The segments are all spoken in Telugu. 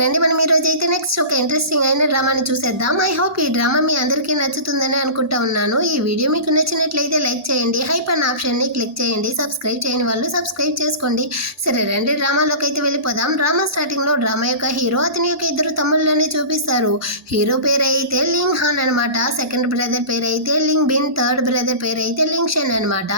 రండి మనం ఈరోజు అయితే నెక్స్ట్ ఒక ఇంట్రెస్టింగ్ అయిన డ్రామాని చూసేద్దాం. ఐ హోప్ ఈ డ్రామా మీ అందరికీ నచ్చుతుందని అనుకుంటా ఉన్నాను. ఈ వీడియో మీకు నచ్చినట్లయితే లైక్ చేయండి, హైప్ అన్న ఆప్షన్ని క్లిక్ చేయండి, సబ్స్క్రైబ్ చేయని వాళ్ళు సబ్స్క్రైబ్ చేసుకోండి. సరే రండి డ్రామాలోకి అయితే వెళ్ళిపోదాం. డ్రామా స్టార్టింగ్లో డ్రామా యొక్క హీరో అతని యొక్క ఇద్దరు తమ్ముళ్ళని చూపిస్తారు. హీరో పేరు అయితే లింగ్ హాన్ అనమాట, సెకండ్ బ్రదర్ పేరు అయితే లింగ్ బిన్, థర్డ్ బ్రదర్ పేరు అయితే లింగ్ షెన్ అనమాట.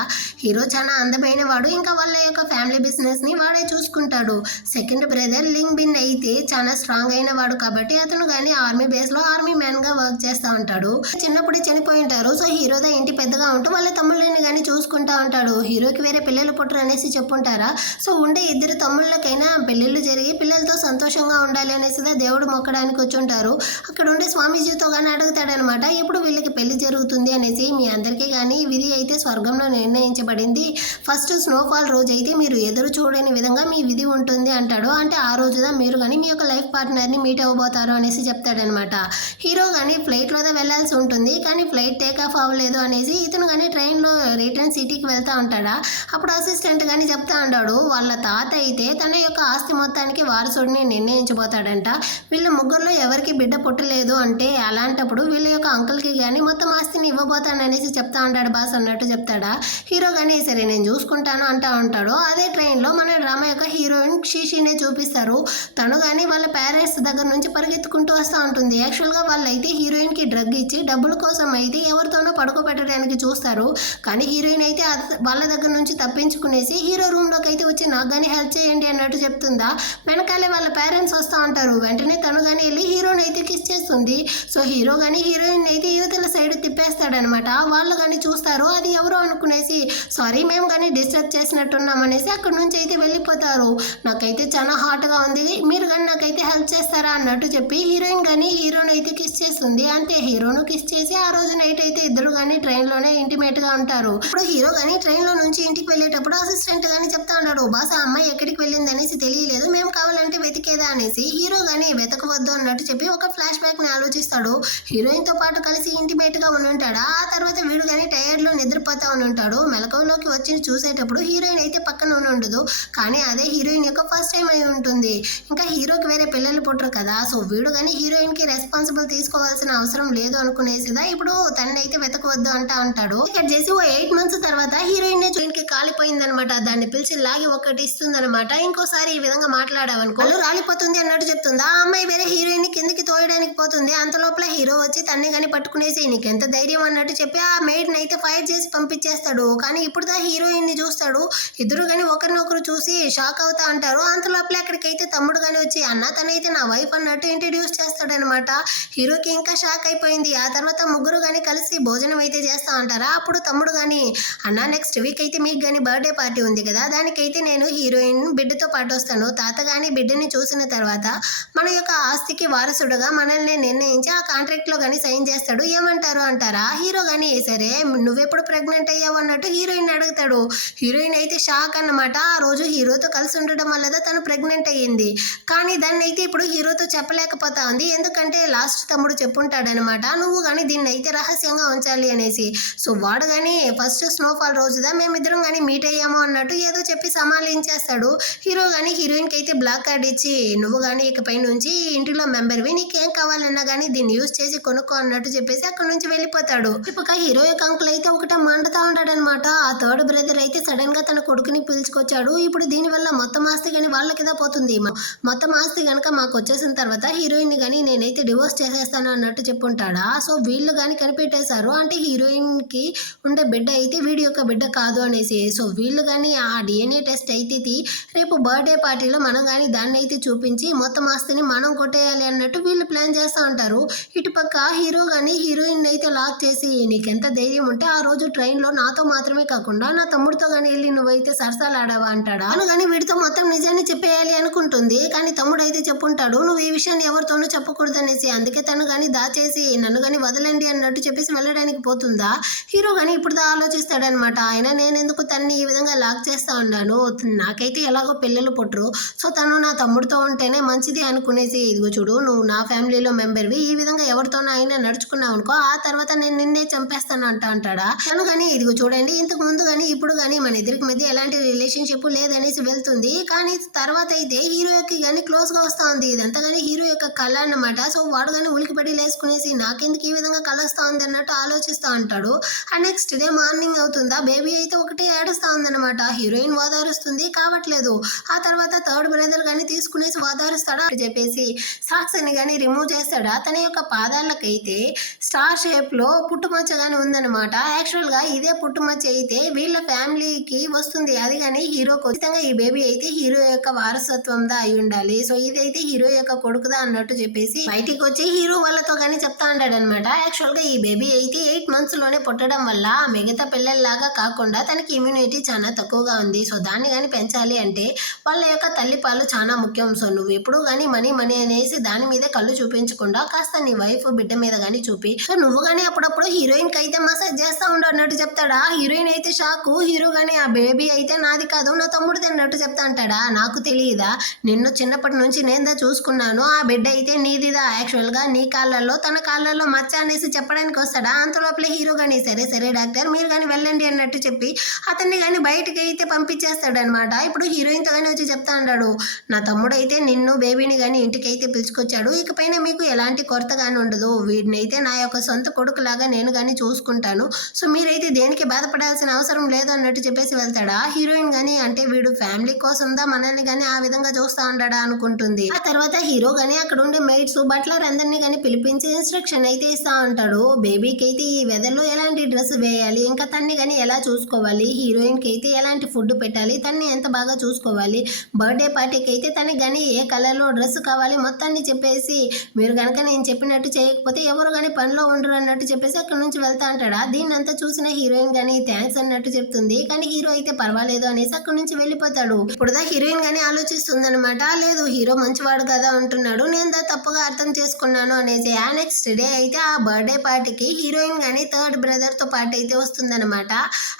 హీరో చాలా అందమైన వాడు, ఇంకా వాళ్ళ యొక్క ఫ్యామిలీ బిజినెస్ ని వాడే చూసుకుంటాడు. సెకండ్ బ్రదర్ లింగ్ బిన్ అయితే చాలా స్ట్రాంగ్ అయిన వాడు కాబట్టి అతను కానీ ఆర్మీ బేస్ లో ఆర్మీ మ్యాన్ గా వర్క్ చేస్తూ ఉంటాడు. చిన్నప్పుడే చనిపోయి ఉంటారు. సో హీరోతో ఇంటి పెద్దగా ఉంటూ వాళ్ళ తమ్ముళ్ళని కానీ చూసుకుంటా ఉంటాడు. హీరోకి వేరే పిల్లలు పుట్టరు అనేసి చెప్పుంటారా. సో ఉండే ఇద్దరు తమ్ముళ్ళకైనా పెళ్ళిళ్ళు జరిగి పిల్లలతో సంతోషంగా ఉండాలి అనేసి దేవుడు మొక్కడానికి వచ్చి ఉంటారు. అక్కడ ఉండే స్వామీజీతో కానీ అడుగుతాడనమాట, ఎప్పుడు వీళ్ళకి పెళ్లి జరుగుతుంది అనేసి. మీ అందరికీ కానీ విధి అయితే స్వర్గంలో నిర్ణయించబడింది. ఫస్ట్ స్నోఫాల్ రోజు అయితే మీరు ఎదురు చూడని విధంగా మీ విధి ఉంటుంది అంటాడు. అంటే ఆ రోజుదా మీరు కానీ మీ యొక్క లైఫ్ పార్ట్నర్ని మీట్ అవ్వబోతారు అనేసి చెప్తాడనమాట. హీరో కానీ ఫ్లైట్లోనే వెళ్ళాల్సి ఉంటుంది, కానీ ఫ్లైట్ టేక్ ఆఫ్ అవ్వలేదు అనేసి ఇతను కానీ ట్రైన్లో రిటర్న్ సిటీకి వెళ్తూ ఉంటాడా. అప్పుడు అసిస్టెంట్ కానీ చెప్తా ఉంటాడు, వాళ్ళ తాత అయితే తన యొక్క ఆస్తి మొత్తానికి వారసుడిని నిర్ణయించబోతాడంట. వీళ్ళ ముగ్గురులో ఎవరికి బిడ్డ పుట్టలేదు అంటే అలాంటప్పుడు వీళ్ళ యొక్క అంకుల్కి కానీ మొత్తం ఆస్తిని ఇవ్వబోతాననేసి చెప్తా ఉంటాడు బాస్ అన్నట్టు చెప్తాడా. హీరో కానీ సరే నేను చూసుకుంటాను అంటా ఉంటాడు. అదే ట్రైన్లో మన డ్రామా యొక్క హీరోయిన్ షీషీనే చూపిస్తారు. తను కానీ వాళ్ళ పేరెంట్స్ దగ్గర నుంచి పరిగెత్తుకుంటూ వస్తూ ఉంటుంది. యాక్చువల్గా వాళ్ళైతే హీరోయిన్కి డ్రగ్ ఇచ్చి డబ్బుల కోసం అయితే ఎవరితోనో పడుకోబెట్టడానికి చూస్తారు. కానీ హీరోయిన్ అయితే వాళ్ళ దగ్గర నుంచి తప్పించుకునేసి హీరో రూమ్లోకి అయితే వచ్చి నాకు కానీ హెల్ప్ చేయండి అన్నట్టు చెప్తుందా. వెనకాలే వాళ్ళ పేరెంట్స్ వస్తూ ఉంటారు. వెంటనే తను కానీ వెళ్ళి హీరోని అయితే కిస్ చేస్తుంది. సో హీరో కానీ హీరోయిన్ అయితే యువతల సైడ్ తిప్పేస్తాడనమాట. వాళ్ళు కానీ చూస్తారు, అది ఎవరో అనుకునేసి సారీ మేము కానీ డిస్టర్బ్ చేసినట్టున్నాం అనేసి అక్కడ నుంచి అయితే వెళ్ళిపోతారు. నాకైతే చాలా హాట్గా ఉంది, మీరు కానీ నాకైతే హెల్ప్ చేస్తారా అన్నట్టు చెప్పి హీరోయిన్ కానీ హీరోని అయితే కిస్ చేస్తుంది. అంతే హీరోను కిస్ చేసి ఆ రోజు నైట్ అయితే ఇద్దరు కానీ ట్రైన్లోనే ఇంటిమేట్గా ఉంటారు. ఇప్పుడు హీరో కానీ ట్రైన్లో నుంచి ఇంటికి వెళ్ళేటప్పుడు అసిస్టెంట్ కానీ చెప్తా ఉన్నాడు, బాస్ ఆ అమ్మాయి ఎక్కడికి వెళ్ళింది అనేసి తెలియలేదు, మేము కావాలంటే వెతికేదా అనేసి. హీరో కానీ వెతకవద్దు అన్నట్టు చెప్పి ఒక ఫ్లాష్ బ్యాక్ ని ఆలోచిస్తాడు. హీరోయిన్తో పాటు కలిసి ఇంటిమేట్గా ఉంటాడా. ఆ తర్వాత వీడు కానీ టైర్లో నిద్రపోతా ఉంటాడు. మెలకువలోకి వచ్చి చూసేటప్పుడు హీరోయిన్ అయితే పక్కన ఉండదు. కానీ అదే హీరోయిన్ యొక్క ఫస్ట్ టైం అయి ఉంటుంది. ఇంకా హీరోకి వేరే పిల్లలు పుట్టరు కదా. సో వీడు కానీ హీరోయిన్కి రెస్పాన్సిబుల్ తీసుకోవాల్సిన అవసరం లేదు అనుకునేసిదా ఇప్పుడు తనని అయితే వెతకవద్దు అంటా ఉంటాడు. ఇక్కడ చేసి ఓ 8 months తర్వాత హీరోయిన్ కి కాలిపోయిందనమాట. దాన్ని పిలిచి లాగి ఒకటి ఇస్తుందనమాట. ఇంకోసారి ఈ విధంగా మాట్లాడావనుకో రాలిపోతుంది అన్నట్టు చెప్తుంది. ఆ అమ్మాయి వేరే హీరోయిన్ ని కిందికి తోయడానికి పోతుంది. అంత లోపల హీరో వచ్చి తన్ని కానీ పట్టుకునేసి నీకెంత ధైర్యం అన్నట్టు చెప్పి ఆ మెయిడ్ అయితే ఫైర్ చేసి పంపించేస్తాడు. కానీ ఇప్పుడు దా హీరోయిన్ ని చూస్తాడు. ఇద్దరు కానీ ఒకరినొకరు చూసి షాక్ అవుతా అంటారు. అంత లోపల అక్కడికైతే తమ్ముడు కానీ వచ్చి అన్న తనైతే నా వైఫ్ అన్నట్టు ఇంట్రడ్యూస్ చేస్తాడనమాట. హీరోకి ఇంకా షాక్ అయిపోయింది. ఆ తర్వాత ముగ్గురు కానీ కలిసి భోజనం అయితే చేస్తా ఉంటారా. అప్పుడు తమ్ముడు కానీ అన్న నెక్స్ట్ వీక్ అయితే మీకు కానీ బర్త్డే పార్టీ ఉంది కదా, దానికైతే నేను హీరోయిన్ బిడ్డతో పాటు వస్తాను. తాత కానీ బిడ్డని చూసిన తర్వాత మన యొక్క ఆస్తికి వారసుడుగా మనల్ని నిర్ణయించి ఆ కాంట్రాక్ట్ లో కానీ సైన్ చేస్తాడు, ఏమంటారు అంటారా. హీరో కానీ సరే నువ్వెప్పుడు ప్రెగ్నెంట్ అయ్యావు అన్నట్టు హీరోయిన్ అడుగుతాడు. హీరోయిన్ అయితే షాక్ అన్నమాట. ఆ రోజు హీరోతో కలిసి ఉండడం వల్ల తను ప్రెగ్నెంట్ అయ్యింది. కానీ దాన్ని అయితే ఇప్పుడు హీరోతో చెప్పలేకపోతా ఉంది. ఎందుకంటే లాస్ట్ తమ్ముడు చెప్పుంటాడనమాట, నువ్వు కానీ దీన్ని అయితే రహస్యంగా ఉంచాలి అనేసి. సో వాడు కానీ ఫస్ట్ స్నోఫాల్ రోజుదా మేమిద్దరం కానీ మీట్ అయ్యాము అన్నట్టు ఏదో చెప్పి సమాలించేస్తాడు. హీరో కానీ హీరోయిన్కి అయితే బ్లాక్ కార్డ్ ఇచ్చి నువ్వు కానీ ఇకపై నుంచి ఇంటిలో మెంబర్వి, నీకేం కావాలన్నా కానీ దీన్ని యూజ్ చేసి కొనుక్కో అన్నట్టు చెప్పేసి అక్కడ నుంచి వెళ్ళిపోతాడు. ఇప్పుడు హీరో యొక్క అంకుల్ అయితే ఒకట మండుతా ఉంటాడనమాట. ఆ థర్డ్ బ్రదర్ అయితే సడన్ గా తన కొడుకుని పిలుచుకొచ్చాడు. ఇప్పుడు దీనివల్ల మొత్తం ఆస్తి కానీ వాళ్ళకిదా పోతుంది. మొత్తం ఆస్తి కనుక మాకు వచ్చేసిన తర్వాత హీరోయిన్ కానీ నేనైతే డివోర్స్ చేసేస్తాను అన్నట్టు చెప్పుంటాడా. సో వీళ్ళు కానీ కనిపెట్టేశారు, అంటే హీరోయిన్ కి ఉండే బిడ్డ అయితే వీడి యొక్క బిడ్డ కాదు అనేసి. సో వీళ్ళు కానీ ఆ DNA టెస్ట్ అయితే రేపు బర్త్డే పార్టీలో మనం కానీ దాన్ని అయితే చూపించి మొత్తం ఆస్తిని మనం కొట్టేయాలి అన్నట్టు వీళ్ళు ప్లాన్ చేస్తూ ఉంటారు. ఇటుపక్క హీరో కానీ హీరోయిన్ అయితే లాక్ చేసి నీకెంత ధైర్యం ఉంటే ఆ రోజు ట్రైన్లో నాతో మాత్రమే కాకుండా నా తమ్ముడితో కానీ వెళ్ళి నువ్వైతే సరసాలు ఆడావా అంటాడా. అను కానీ వీడితో మొత్తం నిజాన్ని చెప్పేయాలి అనుకుంటుంది. కానీ తమ్ముడు అయితే చెప్పుంటాడు నువ్వు ఈ విషయాన్ని ఎవరితోనూ చెప్పకూడదు అనేసి. అందుకే తను కానీ దాచేసి నన్ను కానీ వదలండి అన్నట్టు చెప్పేసి వెళ్ళడానికి పోతుందా. హీరో కానీ ఇప్పుడు ఆలోచిస్తాడనమాట, ఆయన నేనెందుకు తన్ని ఈ విధంగా లాక్ చేస్తా ఉన్నాను, నాకైతే ఎలాగో పిల్లలు పుట్టరు. సో తను నా తమ్ముడితో ఉంటేనే మంచిది అనుకునేసి, ఇదిగో చూడు నువ్వు నా ఫ్యామిలీలో మెంబర్వి, ఈ విధంగా ఎవరితోనో అయినా నడుచుకున్నావు అనుకో ఆ తర్వాత నేను నిన్నే చంపేస్తాను అంటాడా. తను కానీ ఇదిగో చూడండి ఇంతకు ముందు కానీ ఇప్పుడు కానీ మన ఇద్దరికి మధ్య ఎలాంటి రిలేషన్షిప్ లేదనేసి వెళ్తుంది. కానీ తర్వాత అయితే హీరోకి కానీ క్లోజ్ గా వస్తా ఉంది. ఇదంతా కానీ హీరో యొక్క కళ అన్నమాట. సో వాడు కానీ ఉలికిపడి లేసుకునేసి నాకెందుకు ఈ విధంగా కళ వస్తా ఉంది అన్నట్టు ఆలోచిస్తూ ఉంటాడు. అండ్ నెక్స్ట్ డే మార్నింగ్ అవుతుందా, బేబీ అయితే ఒకటి ఏడుస్తా ఉందన్నమాట. హీరోయిన్ ఓదారుస్తుంది, కావట్లేదు. ఆ తర్వాత థర్డ్ బ్రదర్ కానీ తీసుకునేసి ఓదారుస్తాడా అని చెప్పేసి సాక్స్ అని కానీ రిమూవ్ చేస్తాడా. తన యొక్క పాదాలకైతే స్టార్ షేప్ లో పుట్టుమచ్చ కానీ ఉందన్నమాట. యాక్చువల్ గా ఇదే పుట్టుమచ్చ అయితే వీళ్ళ ఫ్యామిలీకి వస్తుంది. అది కానీ హీరో ఖచ్చితంగా ఈ బేబీ అయితే హీరో యొక్క వారసత్వందా అయి ఉండాలి. సో ఇదైతే హీరో యొక్క కొడుకుదా అన్నట్టు చెప్పేసి బయటికి వచ్చి హీరో వాళ్ళతో కానీ చెప్తా ఉంటాడు అనమాట. యాక్చువల్ గా ఈ బేబీ అయితే 8 months లోనే పుట్టడం వల్ల మిగతా పిల్లల్లాగా కాకుండా తనకి ఇమ్యూనిటీ చాలా తక్కువగా ఉంది. సో దాన్ని కానీ పెంచాలి అంటే వాళ్ళ యొక్క తల్లి పాలు చాలా ముఖ్యం. సో నువ్వు ఎప్పుడు కానీ మనీ మనీ అనేసి దాని మీద కళ్ళు చూపించకుండా కాస్త నీ వైఫ్ బిడ్డ మీద కానీ చూపి, సో నువ్వు కానీ అప్పుడప్పుడు హీరోయిన్ కి అయితే మసాజ్ చేస్తా ఉండు అన్నట్టు చెప్తాడా. హీరోయిన్ అయితే షాకు. హీరో గానీ ఆ బేబీ అయితే నాది కాదు నా తమ్ముడిది అన్నట్టు చెప్తా అంటాడా. నాకు తెలియదా, నిన్ను చిన్నప్పటి నుంచి నేందా చూసుకున్నాను, ఆ బిడ్డ అయితే నీదిదా, యాక్చువల్ గా నీ కాళ్ళల్లో తన కాళ్ళల్లో మచ్చ అనేసి చెప్పడానికి వస్తాడా. అంత లోపల హీరో గానీ సరే సరే డాక్టర్ మీరు కానీ వెళ్ళండి అన్నట్టు చెప్పి అతన్ని కానీ బయటకి అయితే పంపించేస్తాడు అనమాట. ఇప్పుడు హీరోయిన్ తో కానీ వచ్చి చెప్తా అన్నాడు, నా తమ్ముడు అయితే నిన్ను బేబీని కానీ ఇంటికి అయితే పిలుచుకొచ్చాడు, ఇకపైన మీకు ఎలాంటి కొరత కానీ ఉండదు, వీడిని అయితే నా యొక్క సొంత కొడుకులాగా నేను కానీ చూసుకుంటాను, సో మీరైతే దేనికి బాధపడాల్సిన అవసరం లేదు అన్నట్టు చెప్పేసి వెళ్తాడా. హీరోయిన్ గానీ అంటే వీడు ఫ్యామిలీ కోసందా మనల్ని కానీ ఆ విధంగా చూస్తా ఉంటాడా అనుకుంటుంది. ఆ తర్వాత హీరో గానీ అక్కడ ఉండే మెయిడ్స్ బట్లర్ అందరినీ కానీ పిలిపించి ఇన్స్ట్రక్షన్ అయితే ఇస్తా ఉంటాడు. బేబీకి అయితే ఈ వెదర్లో ఎలాంటి డ్రెస్ వేయాలి, ఇంకా తన్ని కానీ ఎలా చూసుకోవాలి, హీరోయిన్ కి అయితే ఎలాంటి ఫుడ్ పెట్టాలి, తన్ని ఎంత బాగా చూసుకోవాలి, బర్త్డే పార్టీకి అయితే తనకి కానీ ఏ కలర్ లో డ్రెస్ కావాలి మొత్తాన్ని చెప్పేసి మీరు కనుక నేను చెప్పినట్టు చేయకపోతే ఎవరు కానీ పనిలో ఉండరు అన్నట్టు చెప్పేసి అక్కడ నుంచి వెళ్తా అంటాడా. దీన్ని అంతా చూసిన హీరోయిన్ గానీ థ్యాంక్స్ అన్నట్టు చెప్తుంది. కానీ హీరో అయితే పర్వాలేదు అనేసి అక్కడ నుంచి వెళ్ళిపోతాడు. ఇప్పుడుదా హీరోయిన్ గానీ ఆలోచిస్తుంది అనమాట, లేదు హీరో మంచివాడు కదా అంటున్నాడు, నేను దా తప్పుగా అర్థం చేసుకున్నాను అనేసి. ఆ నెక్స్ట్ డే అయితే ఆ బర్త్డే పార్టీకి హీరోయిన్ గానీ థర్డ్ బ్రదర్ తో పాటు అయితే వస్తుందన్నమాట.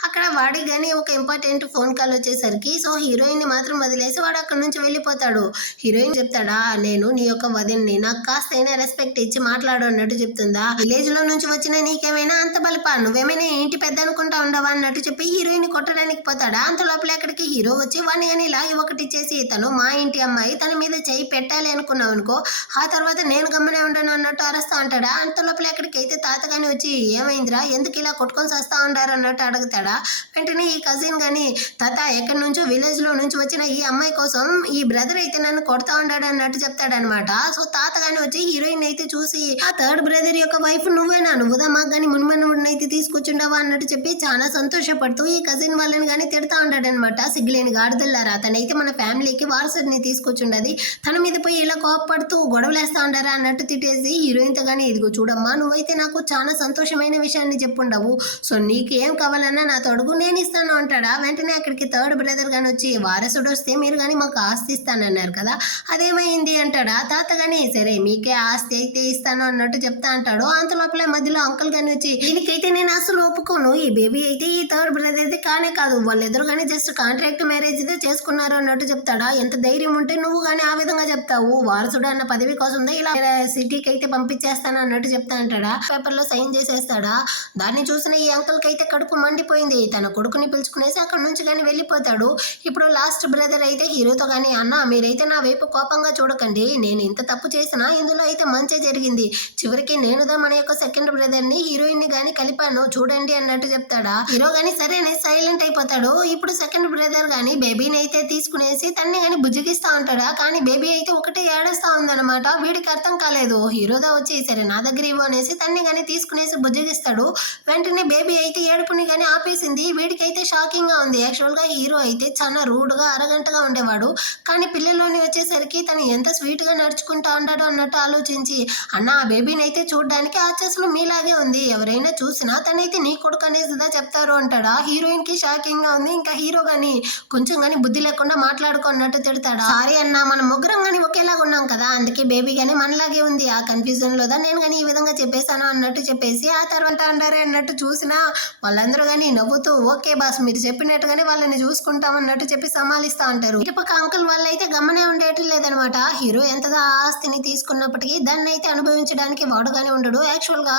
అక్కడ వాడికి గానీ ఒక ఇంపార్టెంట్ ఫోన్ కాల్ వచ్చేసరికి సో హీరోయిన్ ని మాత్రం వదిలేసి వాడు అక్కడ నుంచి వెళ్ళిపోతాడు. హీరోయిన్ చెప్తాడా, నేను నీ యొక్క వదిన్ని నాకు కాస్త అయినా రెస్పెక్ట్ ఇచ్చి మాట్లాడు అన్నట్టు చెప్తుందా. విలేజ్ లో నుంచి వచ్చిన నీకేమైనా అంత బలిపా, నువ్వేమైనా ఇంటి పెద్ద అనుకుంటా ఉండవా అన్నట్టు చెప్పి హీరోయిన్ కొట్టడానికి పోతాడా. అంత లోపల అక్కడికి హీరో వచ్చి వాడిని అని ఇలా ఒకటి ఇచ్చేసి, తను మా ఇంటి అమ్మాయి తన మీద చేయి పెట్టాలి అనుకున్నావు అనుకో ఆ తర్వాత నేను గమ్మనే ఉంటాను అన్నట్టు అరుస్తా అంటాడా. అంత లోపల అక్కడికి అయితే తాతగాని వచ్చి ఏమైందిరా ఎందుకు ఇలా కొట్టుకొని వస్తా ఉంటారు అన్నట్టు అడుగుతాడా. వెంటనే ఈ కజిన్ గాని తాత ఎక్కడి నుంచో విలేజ్ లో నుంచి వచ్చిన ఈ అమ్మాయి కోసం ఈ బ్రదర్ అయితే నన్ను కొడతా ఉంటాడు అన్నట్టు చెప్తాడనమాట. సో తాత గాని వచ్చి హీరోయిన్ అయితే చూసి ఆ థర్డ్ బ్రదర్ యొక్క వైఫ్ నువ్వేనా, నువ్వుదా మాకు కానీ మున్మనుడిని అయితే తీసుకొచ్చుండవా అన్నట్టు చెప్పి చాలా సంతోషపడుతూ ఈ కజిన్ వాళ్ళని కానీ తిడతా ఉంటాడనమాట. సిగ్గులేని గాడిదల్లారా, తనైతే మన ఫ్యామిలీకి వారసుడిని తీసుకొచ్చుండది, తన మీద పోయి ఇలా కోపడుతూ గొడవలేస్తా ఉంటారా అన్నట్టు తిట్టేసి హీరోయిన్ తో కానీ ఇదిగో చూడమ్మా నువ్వైతే నాకు చాలా సంతోషమైన విషయాన్ని చెప్పుండవు, సో నీకు ఏం కావాలన్నా నాతో అడుగు నేను ఇస్తాను అంటాడా. వెంటనే అక్కడికి థర్డ్ బ్రదర్ గాని వచ్చి వారసుడు వస్తే మీరు కానీ మాకు ఆస్తి ఇస్తానన్నారు కదా అదేమైంది అంటాడా. తాత గాని సరే మీకే ఆస్తి అయితే ఇస్తాను అన్నట్టు చెప్తా అంటాడు. అంత లోపల మధ్యలో అంకుల్ గాని వచ్చి దీనికైతే నేను అసలు ఒప్పుకోను, ఈ బేబీ అయితే ఈ థర్డ్ బ్రదర్ కానే కాదు, వాళ్ళిద్దరు కానీ జస్ట్ కాంట్రాక్ట్ మ్యారేజ్ అయితే చేసుకున్నారు అన్నట్టు చెప్తాడా. ఎంత ధైర్యం ఉంటే నువ్వు కానీ ఆ విధంగా చెప్తావు, వారసుడు అన్న పదవి కోసం ఇలా సిటీకి అయితే పంపించేస్తాను అన్నట్టు చెప్తా అంటాడా. పేపర్ లో సైన్ చేసేస్తాడా. దాన్ని చూసిన ఈ అంకుల్ కి అయితే కడుపు మండిపోయింది. తన కొడుకుని పిలుచుకునేసి అక్కడ నుంచి కానీ వెళ్ళిపోతాడు. ఇప్పుడు లాస్ట్ బ్రదర్ అయితే హీరోతో కానీ అన్న మీరైతే నా వైపు కోపంగా చూడకండి, నేను ఇంత తప్పు చేసినా ఇందులో అయితే మంచి జరిగింది, చివరికి నేనుదా మన యొక్క సెకండ్ బ్రదర్ ని హీరోయిన్ ని గానీ కలిపాను చూడండి అన్నట్టు చెప్తాడా. హీరో గానీ సరే సైలెంట్ అయిపోతాడు. ఇప్పుడు సెకండ్ బ్రదర్ గానీ బేబీని అయితే తీసుకునేసి తన్ని గానీ బుజ్జిగిస్తా ఉంటాడా. కానీ బేబీ అయితే ఒకటే ఏడుస్తా ఉందన్నమాట. వీడికి అర్థం కాలేదు. హీరోదా వచ్చి సరే నా దగ్గర ఇవ్వు అనేసి తన్ని గానీ తీసుకునేసి బుజ్జిగిస్తాడు. వెంటనే బేబీ అయితే ఏడుపుని గానీ ఆపేసింది. వీడికైతే షాకింగ్ గా ఉంది. యాక్చువల్ గా హీరో అయితే చాలా రూడ్ గా అరగంటగా ఉండేవాడు, కానీ పిల్లల్లోని వచ్చేసరికి తను ఎంత స్వీట్ గా నడుచుకుంటా ఉంటాడు అన్నట్టు ఆలోచించి అన్న ఆ బేబీని అయితే చూడడానికి ఆ చెస్లు మీలాగే ఉంది, ఎవరైనా చూసినా తనైతే నీ కొడుకు అనేసిదా చెప్తారు అంటాడా. హీరోయిన్ కి షాకింగ్ గా ఉంది. ఇంకా హీరో గానీ కొంచెం గానీ బుద్ధి లేకుండా మాట్లాడుకున్నట్టు తిడతాడా. సారీ అన్న మనం ముగ్గురం గానీ ఒకేలాగా ఉన్నాం కదా అందుకే బేబీ గానీ మనలాగే ఉంది, ఆ కన్ఫ్యూజన్ లోదా నేను కానీ ఈ విధంగా చెప్పేశాను అన్నట్టు చెప్పేసి ఆ తర్వాత అంటారే అన్నట్టు చూసినా వాళ్ళందరూ గానీ నవ్వుతూ ఓకే బాస్ మీరు చెప్పినట్టుగానే వాళ్ళని చూసుకుంటాం అన్నట్టు చెప్పి సమాలిస్తా ఉంటారు. ఇటుపక్క అంకుల్ వాళ్ళు అయితే గమ్మనే ఉండేట్లేదనమాట. హీరో ఎంతగా ఆస్తిని తీసుకున్నప్పటికీ దాన్ని అయితే అనుభవించడానికి వాడు గాని ఉండడు. యాక్చువల్‌గా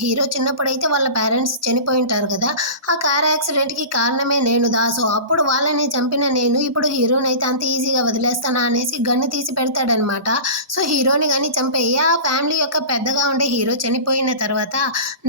హీరో చిన్నప్పుడైతే వాళ్ళ పేరెంట్స్ చనిపోయి ఉంటారు కదా! ఆ కార్ యాక్సిడెంట్‌కి కారణమే నేను. సో, అప్పుడు వాళ్ళని చంపిన నేను ఇప్పుడు హీరోనైతే అంత ఈజీగా వదిలేస్తానా అనేసి గన్ను తీసి పెడతాడనమాట. సో, హీరోని గాని చంపేయి ఆ ఫ్యామిలీ యొక్క పెద్దగా ఉండే హీరో చనిపోయిన తర్వాత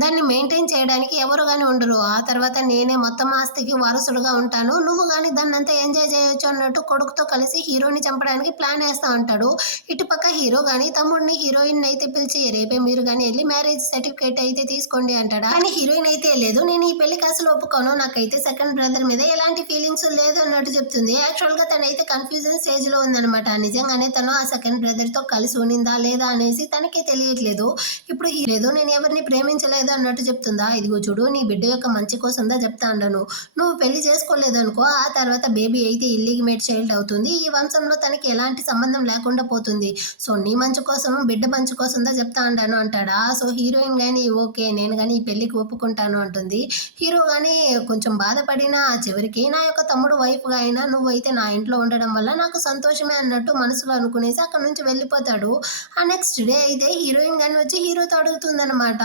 దాన్ని మెయింటైన్ చేయడానికి ఎవరు గాని ఉండరు. ఆ తర్వాత నేనే మొత్తం ఆస్తికి వారసుడుగా ఉంటాను. నువ్వు గాని దాన్నంతా ఎంజాయ్ చేయొచ్చు అన్నట్టు కొడుకుతో కలిసి హీరోని చంపడానికి ప్లాన్ ఏస్తా ఉంటాడు. ఇటుపక్క హీరో గాని తమ్ముడిని, హీరోయిన్‌ని అయితే పిలిచి రేపే మీరు గాని ఎళ్లి మ్యారేజ్ సర్టిఫికేట్ అయితే తీసుకోండి అంటాడా. కానీ హీరోయిన్ అయితే లేదు. నేను ఈ పెళ్ళికి అసలు ఒప్పుకోను. నాకైతే సెకండ్ బ్రదర్ మీద ఎలాంటి ఫీలింగ్స్ లేదు అన్నట్టు చెప్తుంది. యాక్చువల్‌గా తనైతే కన్‌ఫ్యూజన్ స్టేజ్‌లో ఉందన్నమాట. నిజంగానే తను ఆ సెకండ్ బ్రదర్‌తో కలిసి ఉండిందా లేదా అనేసి తనకే తెలియట్లేదు. ఇప్పుడు లేదు నేను ఎవరిని ప్రేమించలేదు అన్నట్టు చెప్తుందా. ఇదిగో చూడు నీ బిడ్డ యొక్క మంచి కోసందా చెప్తా ఉండాను. నువ్వు పెళ్లి చేసుకోలేదనుకో ఆ తర్వాత బేబీ అయితే ఇల్లీగమేట్ చైల్డ్ అవుతుంది. ఈ వంశంలో తనకి ఎలాంటి సంబంధం లేకుండా పోతుంది. సో, నీ మంచి కోసం, బిడ్డ మంచి కోసందా చెప్తా ఉండాను అంటాడా. సో, హీరోయిన్ గాని ఓకే. నేను గాని ఈ పెళ్ళికి ఒప్పుకుంటాను అంటుంది. హీరో గాని కొంచెం బాధపడినా చివరికి నా యొక్క తమ్ముడు వైఫ్‌గా అయినా నువ్వైతే నా ఇంట్లో ఉండడం వల్ల నాకు సంతోషమే అన్నట్టు మనసులో అనుకునేసి అక్కడి నుంచి వెళ్ళిపోతాడు. ఆ నెక్స్ట్ డే అయితే హీరోయిన్ గాని వచ్చి హీరోతో అడుగుతుందనమాట.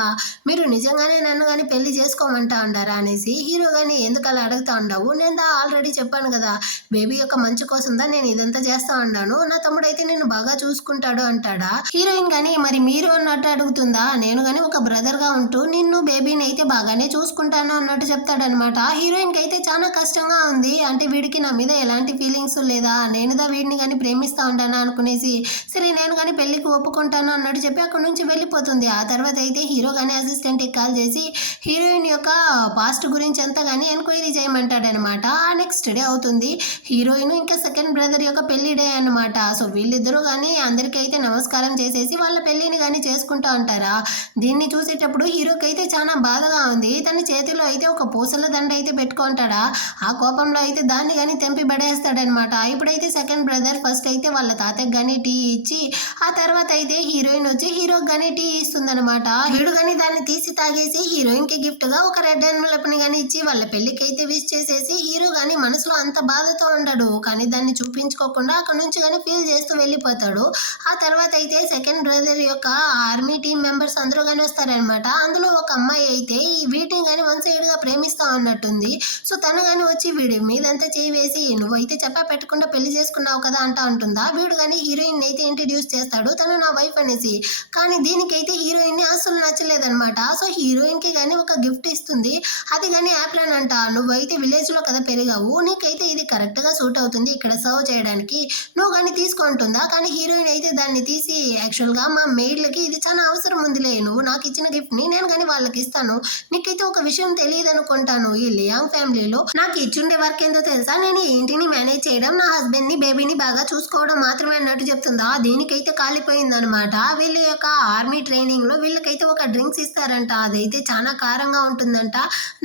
మీరు నిజంగానే నన్ను గాని పెళ్లి చేసుకోమంటా ఉండారా అనేసి. హీరో గాని ఎందుకలా అడుగుతా ఉండావు? నేను ఆల్రెడీ చెప్పాను కదా! బేబీ యొక్క మంచి కోసందా నేను ఇదంతా చేస్తా ఉండాను. నా తమ్ముడైతే నిన్ను బాగా చూసుకుంటాడు అంటాడా. హీరోయిన్ గాని మరి మీరు అన్నట్టు అడుగుతుందా. నేను గాని ఒక బ్రదర్‌గా ఉంటూ నిన్ను బేబీని అయితే బాగానే చూసుకుంటాను అన్నట్టు చెప్తాడనమాట. హీరోయిన్‌కి అయితే చాలా కష్టంగా ఉంది. అంటే వీడికి నా మీద ఎలాంటి ఫీలింగ్స్ లేదా? నేనుదా వీడిని గాని ప్రేమిస్తా ఉంటానా అనుకునేసి సరే నేను గాని పెళ్ళికి ఒప్పుకుంటాను అన్నట్టు చెప్పి అక్కడి నుంచి వెళ్ళిపోతుంది. ఆ తర్వాత అయితే హీరో గాని అసిస్టెంట్‌కి కాల్ చేసి హీరోయిన్ యొక్క పాస్ట్ గురించి అంతా గాని ఎంక్వైరీ చేయమంటాడనమాట. ఆ నెక్స్ట్ డే అవుతుంది. హీరోయిన్ ఇంకా సెకండ్ బ్రదర్ యొక్క పెళ్లి డే అనమాట. సో, వీళ్ళిద్దరూ గాని అందరికీ అయితే నమస్కారం చేసేసి వాళ్ళ పెళ్ళిని గాని చేసుకుంటా ఉంటారా. దీన్ని చూసేటప్పుడు హీరోకైతే చాలా బాధగా ఉంది. తన చేతిలో అయితే ఒక పూసల దండ అయితే పెట్టుకుంటాడా. ఆ కోపంలో అయితే దాన్ని గాని తెంపి పడేస్తాడనమాట. ఇప్పుడైతే సెకండ్ బ్రదర్ ఫస్ట్ అయితే వాళ్ళ తాతకి గాని టీ ఇచ్చి ఆ తర్వాత అయితే హీరోయిన్ వచ్చి హీరోకి గాని టీ ఇస్తుందనమాట. వీడు గాని దాన్ని తీసి తాగేసి హీరోయిన్ కి గిఫ్ట్ గా ఒక రెడ్ ఎన్వలప్ ని గాని ఇచ్చి వాళ్ళ పెళ్లికి అయితే విష్ చేసేసి హీరో గాని మనసులో అంత బాధతో ఉండడు. కానీ దాన్ని చూపించుకోకుండా అక్కడ నుంచి గాని ఫీల్ చేస్తూ వెళ్ళిపోతాడు. ఆ తర్వాత అయితే సెకండ్ బ్రదర్ యొక్క ఆర్మీ టీం మెంబర్స్ అందరూ గాని వస్తారనమాట. అందులో ఒక అమ్మాయి అయితే ఈ వీటిని గాని వన్ సైడ్ గా ప్రేమిస్తా ఉన్నట్టుంది. సో, తను గాని వచ్చి వీడి మీదంతా చేయి వేసి నువ్వైతే చెప్పా పెట్టకుండా పెళ్లి చేసుకున్నావు కదా అంటా ఉంటుందా. వీడు గాని హీరోయిన్ అయితే ఇంట్రడ్యూస్ చేస్తాడు. తను నా వైఫ్ అనేసి. కానీ దీనికైతే హీరోయిన్ అస్సలు నచ్చలేదనమాట. సో, హీరోయిన్ కి గాని ఒక గిఫ్ట్ ఇస్తుంది. అది గాని యాప్లన్ అంట. నువ్వైతే విలేజ్ లో కదా పెరిగావు. నీకైతే ఇది కరెక్ట్ గా సూట్ అవుతుంది ఇక్కడ సర్వ్ చేయడానికి. నువ్వు గాని తీసుకుంటుందా. కానీ హీరోయిన్ అయితే దాన్ని తీసి యాక్చువల్ గా మా మెయిడ్లకి ఇది చాలా అవసరం ఉందిలే. నువ్వు నాకు ఇచ్చిన గిఫ్ట్ ని నేను గాని వాళ్ళకి ఇస్తాను. నీకైతే ఒక విషయం తెలియదు అనుకుంటాను. ఈ లియాంగ్ ఫ్యామిలీలో నాకు ఇచ్చుండే వర్క్ ఏందో తెలుసా. నేను ఈ ఇంటిని మేనేజ్ చేయడం, నా హస్బెండ్ ని బేబీని బాగా చూసుకోవడం మాత్రమే అన్నట్టు చెప్తుందా. దీనికైతే కాలిపోయిందనమాట. వీళ్ళ యొక్క ఆర్మీ ట్రైనింగ్ లో వీళ్ళకైతే ఒక డ్రింక్స్ ఇస్తారంట. అదైతే చాలా కారంగా ఉంటుందంట.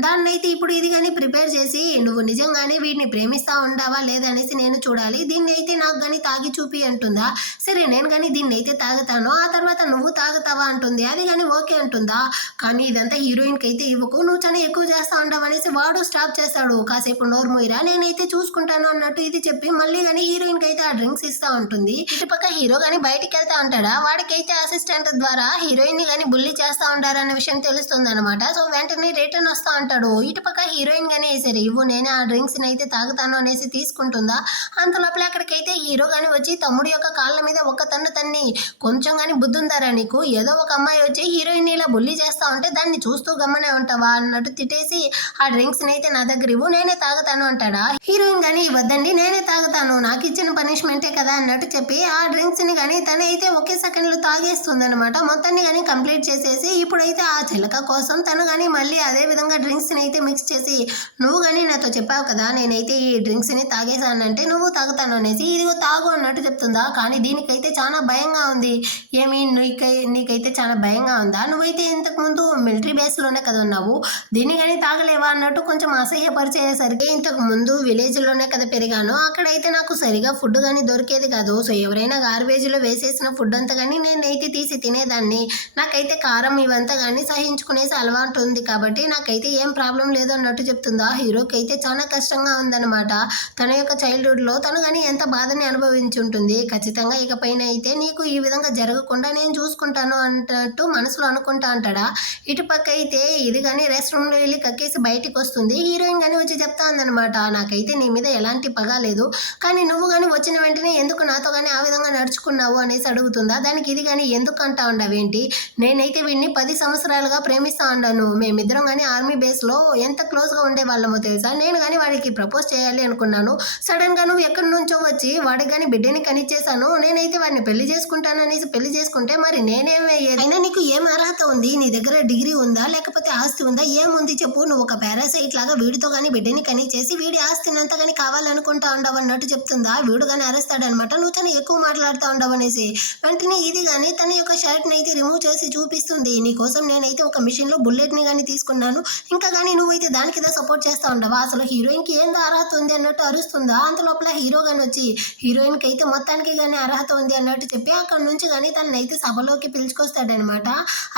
దాన్నైతే ఇప్పుడు ఇది గాని ప్రిపేర్ చేసి నువ్వు నిజంగానే వీడిని ప్రేమిస్తా ఉండావా లేదనేసి నేను చూడాలి. దీన్ని అయితే నాకు గాని తాగి చూపి అంటుందా. సరే నేను గాని దీన్ని అయితే తాగుతాను. ఆ తర్వాత నువ్వు తాగుతావా అంటుంది. అది గాని ఓకే అంటుందా. కానీ ఇదంతా హీరోయిన్ కి అయితే ఇవ్వకు. నువ్వు చాలా ఎక్కువ చేస్తా ఉంటావు అనేసి వాడు స్టాప్ చేస్తాడు. కాసేపు నోరు మూయరా నేనైతే చూసుకుంటాను అన్నట్టు ఇది చెప్పి మళ్ళీ గాని హీరోయిన్ కి అయితే ఆ డ్రింక్స్ ఇస్తా ఉంటుంది. ఇటుపక్క హీరో గాని బయటికి వెళ్తా ఉంటాడా. వాడికైతే అసిస్టెంట్ ద్వారా హీరోయిన్ ని గాని బుల్లి చేస్తా ఉంటారన్న విషయం తెలుస్తుంది అనమాట. సో, వెంటనే రిటర్న్ వస్తా ఉంటాడు. ఇటుపక్క హీరోయిన్ గానే సరే ఇవ్వు నేను ఆ డ్రింక్స్ ని అయితే తాగుతాను అనేసి తీసుకుంటుందా. అంత లోపల అక్కడికైతే హీరో గాని వచ్చి తమ్ముడు యొక్క కాళ్ళ మీద ఒక తన్ను తన్ని కొంచెం గాని బుద్ధి ఉందారా నీకు. ఏదో ఒక అమ్మాయి వచ్చి హీరోయిన్ ఇలా బుల్లి చేస్తా ఉంటే దాన్ని చూస్తూ గమ్మనే ఉంటావా అన్నట్టు తిట్టేసి ఆ డ్రింక్స్ ని అయితే నా దగ్గర ఇవ్వు నేనే తాగుతాను అంటాడా. హీరోయిన్ గాని వద్దండి నేనే తాగుతాను నాకు ఇచ్చిన పనిష్మెంటే కదా అన్నట్టు చెప్పి ఆ డ్రింక్స్ ని గాని తనైతే ఒకే సెకండ్ లో తాగేస్తుంది అనమాట. మొత్తాన్ని గాని కంప్లీట్ చేసేసి ఇప్పుడైతే ఆ చిలక కోసం తను గాని మళ్ళీ అదే విధంగా డ్రింక్స్ ని అయితే మిక్స్ చేసి నువ్వు గాని నాతో చెప్పావు కదా నేనైతే ఈ డ్రింక్స్ ని తాగేసానంటే నువ్వు తాగుతాను అనేసి ఇదిగో తాగు అన్నట్టు చెప్తుందా. కానీ దీనికైతే చాలా భయంగా ఉంది. ఏమి నీకైతే చాలా భయంగా ఉందా. నువ్వైతే ఇంతకు ముందు మిలిటరీ బేస్ లోనే కదా ఉన్నావు. దీన్ని కానీ తాగలేవా అన్నట్టు కొంచెం అసహ్యపరిచేసరికి ఇంతకు ముందు విలేజ్ లోనే కదా పెరిగాను. అక్కడైతే నాకు సరిగా ఫుడ్ కానీ దొరికేది కాదు. సో, ఎవరైనా గార్బేజ్ లో వేసేసిన ఫుడ్ అంతా కానీ నేనైతే తీసి తినేదాన్ని. నాకైతే కారం ఇవంతా కానీ సహించుకునేసి అలవాటు ఉంది కాబట్టి నాకైతే ఏం ప్రాబ్లం లేదు అన్నట్టు చెప్తుందా. హీరోకి అయితే చాలా కష్టంగా ఉందన్నమాట. తన యొక్క చైల్డ్హుడ్ లో తను కానీ ఎంత బాధని అనుభవించి ఉంటుంది. ఖచ్చితంగా ఇకపైన అయితే నీకు ఈ విధంగా జరగకుండా నేను చూసుకుంటాను అన్నట్టు మనసులో అనుకుంటా అంటాడా. ఇటుపక్క అయితే ఇది కానీ రెస్ట్ రూమ్లో వెళ్ళి కక్కేసి బయటికి వస్తుంది. హీరోయిన్ కానీ వచ్చి చెప్తా ఉందనమాట, నాకైతే నీ మీద ఎలాంటి పగ లేదు, కానీ నువ్వు కానీ వచ్చిన వెంటనే ఎందుకు నాతో కానీ ఆ విధంగా నడుచుకున్నావు అనేసి అడుగుతుందా. దానికి ఇది కానీ ఎందుకు అంటా ఉండవేంటి, నేనైతే వీడిని 10 సంవత్సరాలుగా ప్రేమిస్తా ఉన్నాను, మేమిద్దరం కానీ ఆర్మీ బేస్లో ఎంత క్లోజ్గా ఉండేవాళ్ళమో తెలుసా, నేను కానీ వాడికి ప్రపోజ్ చేయాలి అనుకున్నాను, సడన్గా నువ్వు ఎక్కడి నుంచో వచ్చి వాడికి కానీ బిడ్డని కనిచ్చేసాను, నేనైతే వాడిని పెళ్లి చేసుకుంటాను అనేసి పెళ్లి చేసుకుంటే మరి నేనేమయ్యేది, అయినా నీకు ఏం అర్హత ఉంది, నీ దగ్గర డిగ్రీ ఉందా లేకపోతే ఆస్తి ఉందా, ఏముంది చెప్పు, నువ్వు ఒక పారాసైట్ లాగా వీడితో కానీ బిడ్డని కనిచేసి వీడి ఆస్తిని అంతా కానీ కావాలనుకుంటా ఉండవు అన్నట్టు చెప్తుందా. వీడు కానీ అరుస్తాడనమాట, నువ్వు చాలా ఎక్కువ మాట్లాడుతూ ఉండవు అనేసి. వెంటనే ఇది కానీ తన యొక్క షర్ట్ని అయితే రిమూవ్ చేసి చూపిస్తుంది, నీకోసం నేనైతే ఒక మిషన్లో బుల్లెట్ని కానీ తీసుకున్నాను, ఇంకా కానీ నువ్వైతే దానికి సపోర్ట్ చేస్తూ ఉండవా, అసలు హీరోయిన్కి ఏందో అర్హత ఉంది అన్నట్టు అరుస్తుందా. అంత లోపల హీరో కానీ వచ్చి హీరోయిన్కి అయితే మొత్తానికి కానీ అర్హత ఉంది అన్నట్టు చెప్పి అక్కడ నుంచి కానీ తనైతే సభలోకి పిలుచుకొస్తాడనమాట.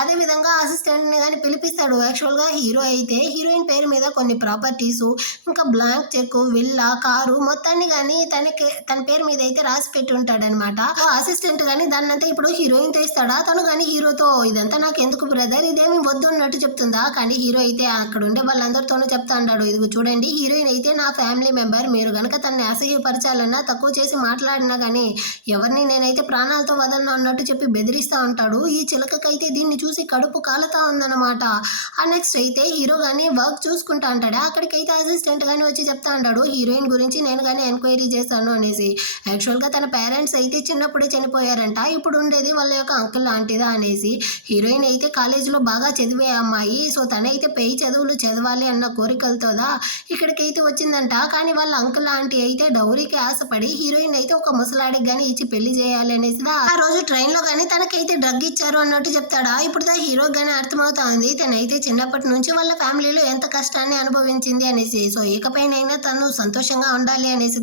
అదేవిధంగా అసిస్టెంట్ని కానీ పిలిపిస్తాడు. యాక్చువల్గా హీరో అయితే హీరోయిన్ పేరు మీద కొన్ని ప్రాపర్టీసు, ఇంకా బ్లాంక్ చెక్, విల్లా, కారు మొత్తాన్ని కానీ తన పేరు మీద అయితే రాసి పెట్టి ఉంటాడనమాట. అసిస్టెంట్ కానీ దాన్నంతా ఇప్పుడు హీరోయిన్ తెస్తాడా, తను కానీ హీరోతో ఇదంతా నాకు ఎందుకు బ్రదర్, ఇదేమి వద్దు అన్నట్టు చెప్తుందా. కానీ హీరో అయితే అక్కడ ఉండే వాళ్ళందరితోనూ చెప్తా ఉంటాడు, ఇదిగో చూడండి హీరోయిన్ అయితే నా ఫ్యామిలీ మెంబర్, మీరు కనుక తనని అసహ్యపరచాలన్నా తక్కువ చేసి మాట్లాడినా కానీ ఎవరిని నేనైతే ప్రాణాలతో వదలను అన్నట్టు చెప్పి బెదిరిస్తూ ఉంటాడు. ఈ చిలకకైతే దీన్ని చూసి కడుపు కాలుతా ఉందన్నమాట. ఆ నెక్స్ట్ అయితే హీరో కానీ వర్క్ చూసుకుంటా అంటాడు. అక్కడికైతే అసిస్టెంట్ కానీ వచ్చి చెప్తా ఉంటాడు, హీరోయిన్ గురించి నేను కానీ ఎంక్వైరీ చేశాను అనేసి. యాక్చువల్గా తన పేరెంట్స్ అయితే చిన్నప్పుడే చనిపోయారంట, ఇప్పుడు ఉండేది వాళ్ళ యొక్క అంకుల్ లాంటిదా అనేసి. హీరోయిన్ అయితే కాలేజీలో బాగా చదివే అమ్మాయి, సో తనైతే పై చదువులు చదవాలి అన్న కోరికలతోదా ఇక్కడికైతే వచ్చిందంట. కానీ వాళ్ళ అంకుల్ ఆంటీ అయితే డౌరీకి ఆశపడి హీరోయిన్ అయితే ఒక ముసలాడికి కానీ ఇచ్చి పెళ్లి చేయాలి అనేసి ఆ రోజు ట్రైన్లో కానీ తనకైతే డ్రగ్ ఇచ్చారు అన్నట్టు చెప్తాడా. ఇప్పుడు హీరో కానీ అర్థమవుతా ఉంది తనైతే చిన్నప్పటి నుంచి వాళ్ళ ఫ్యామిలీలో ఎంత కష్టాన్ని అనుభవించింది అనేసి. సో ఇకపైనైనా తను సంతోషంగా ఉండాలి అనేసి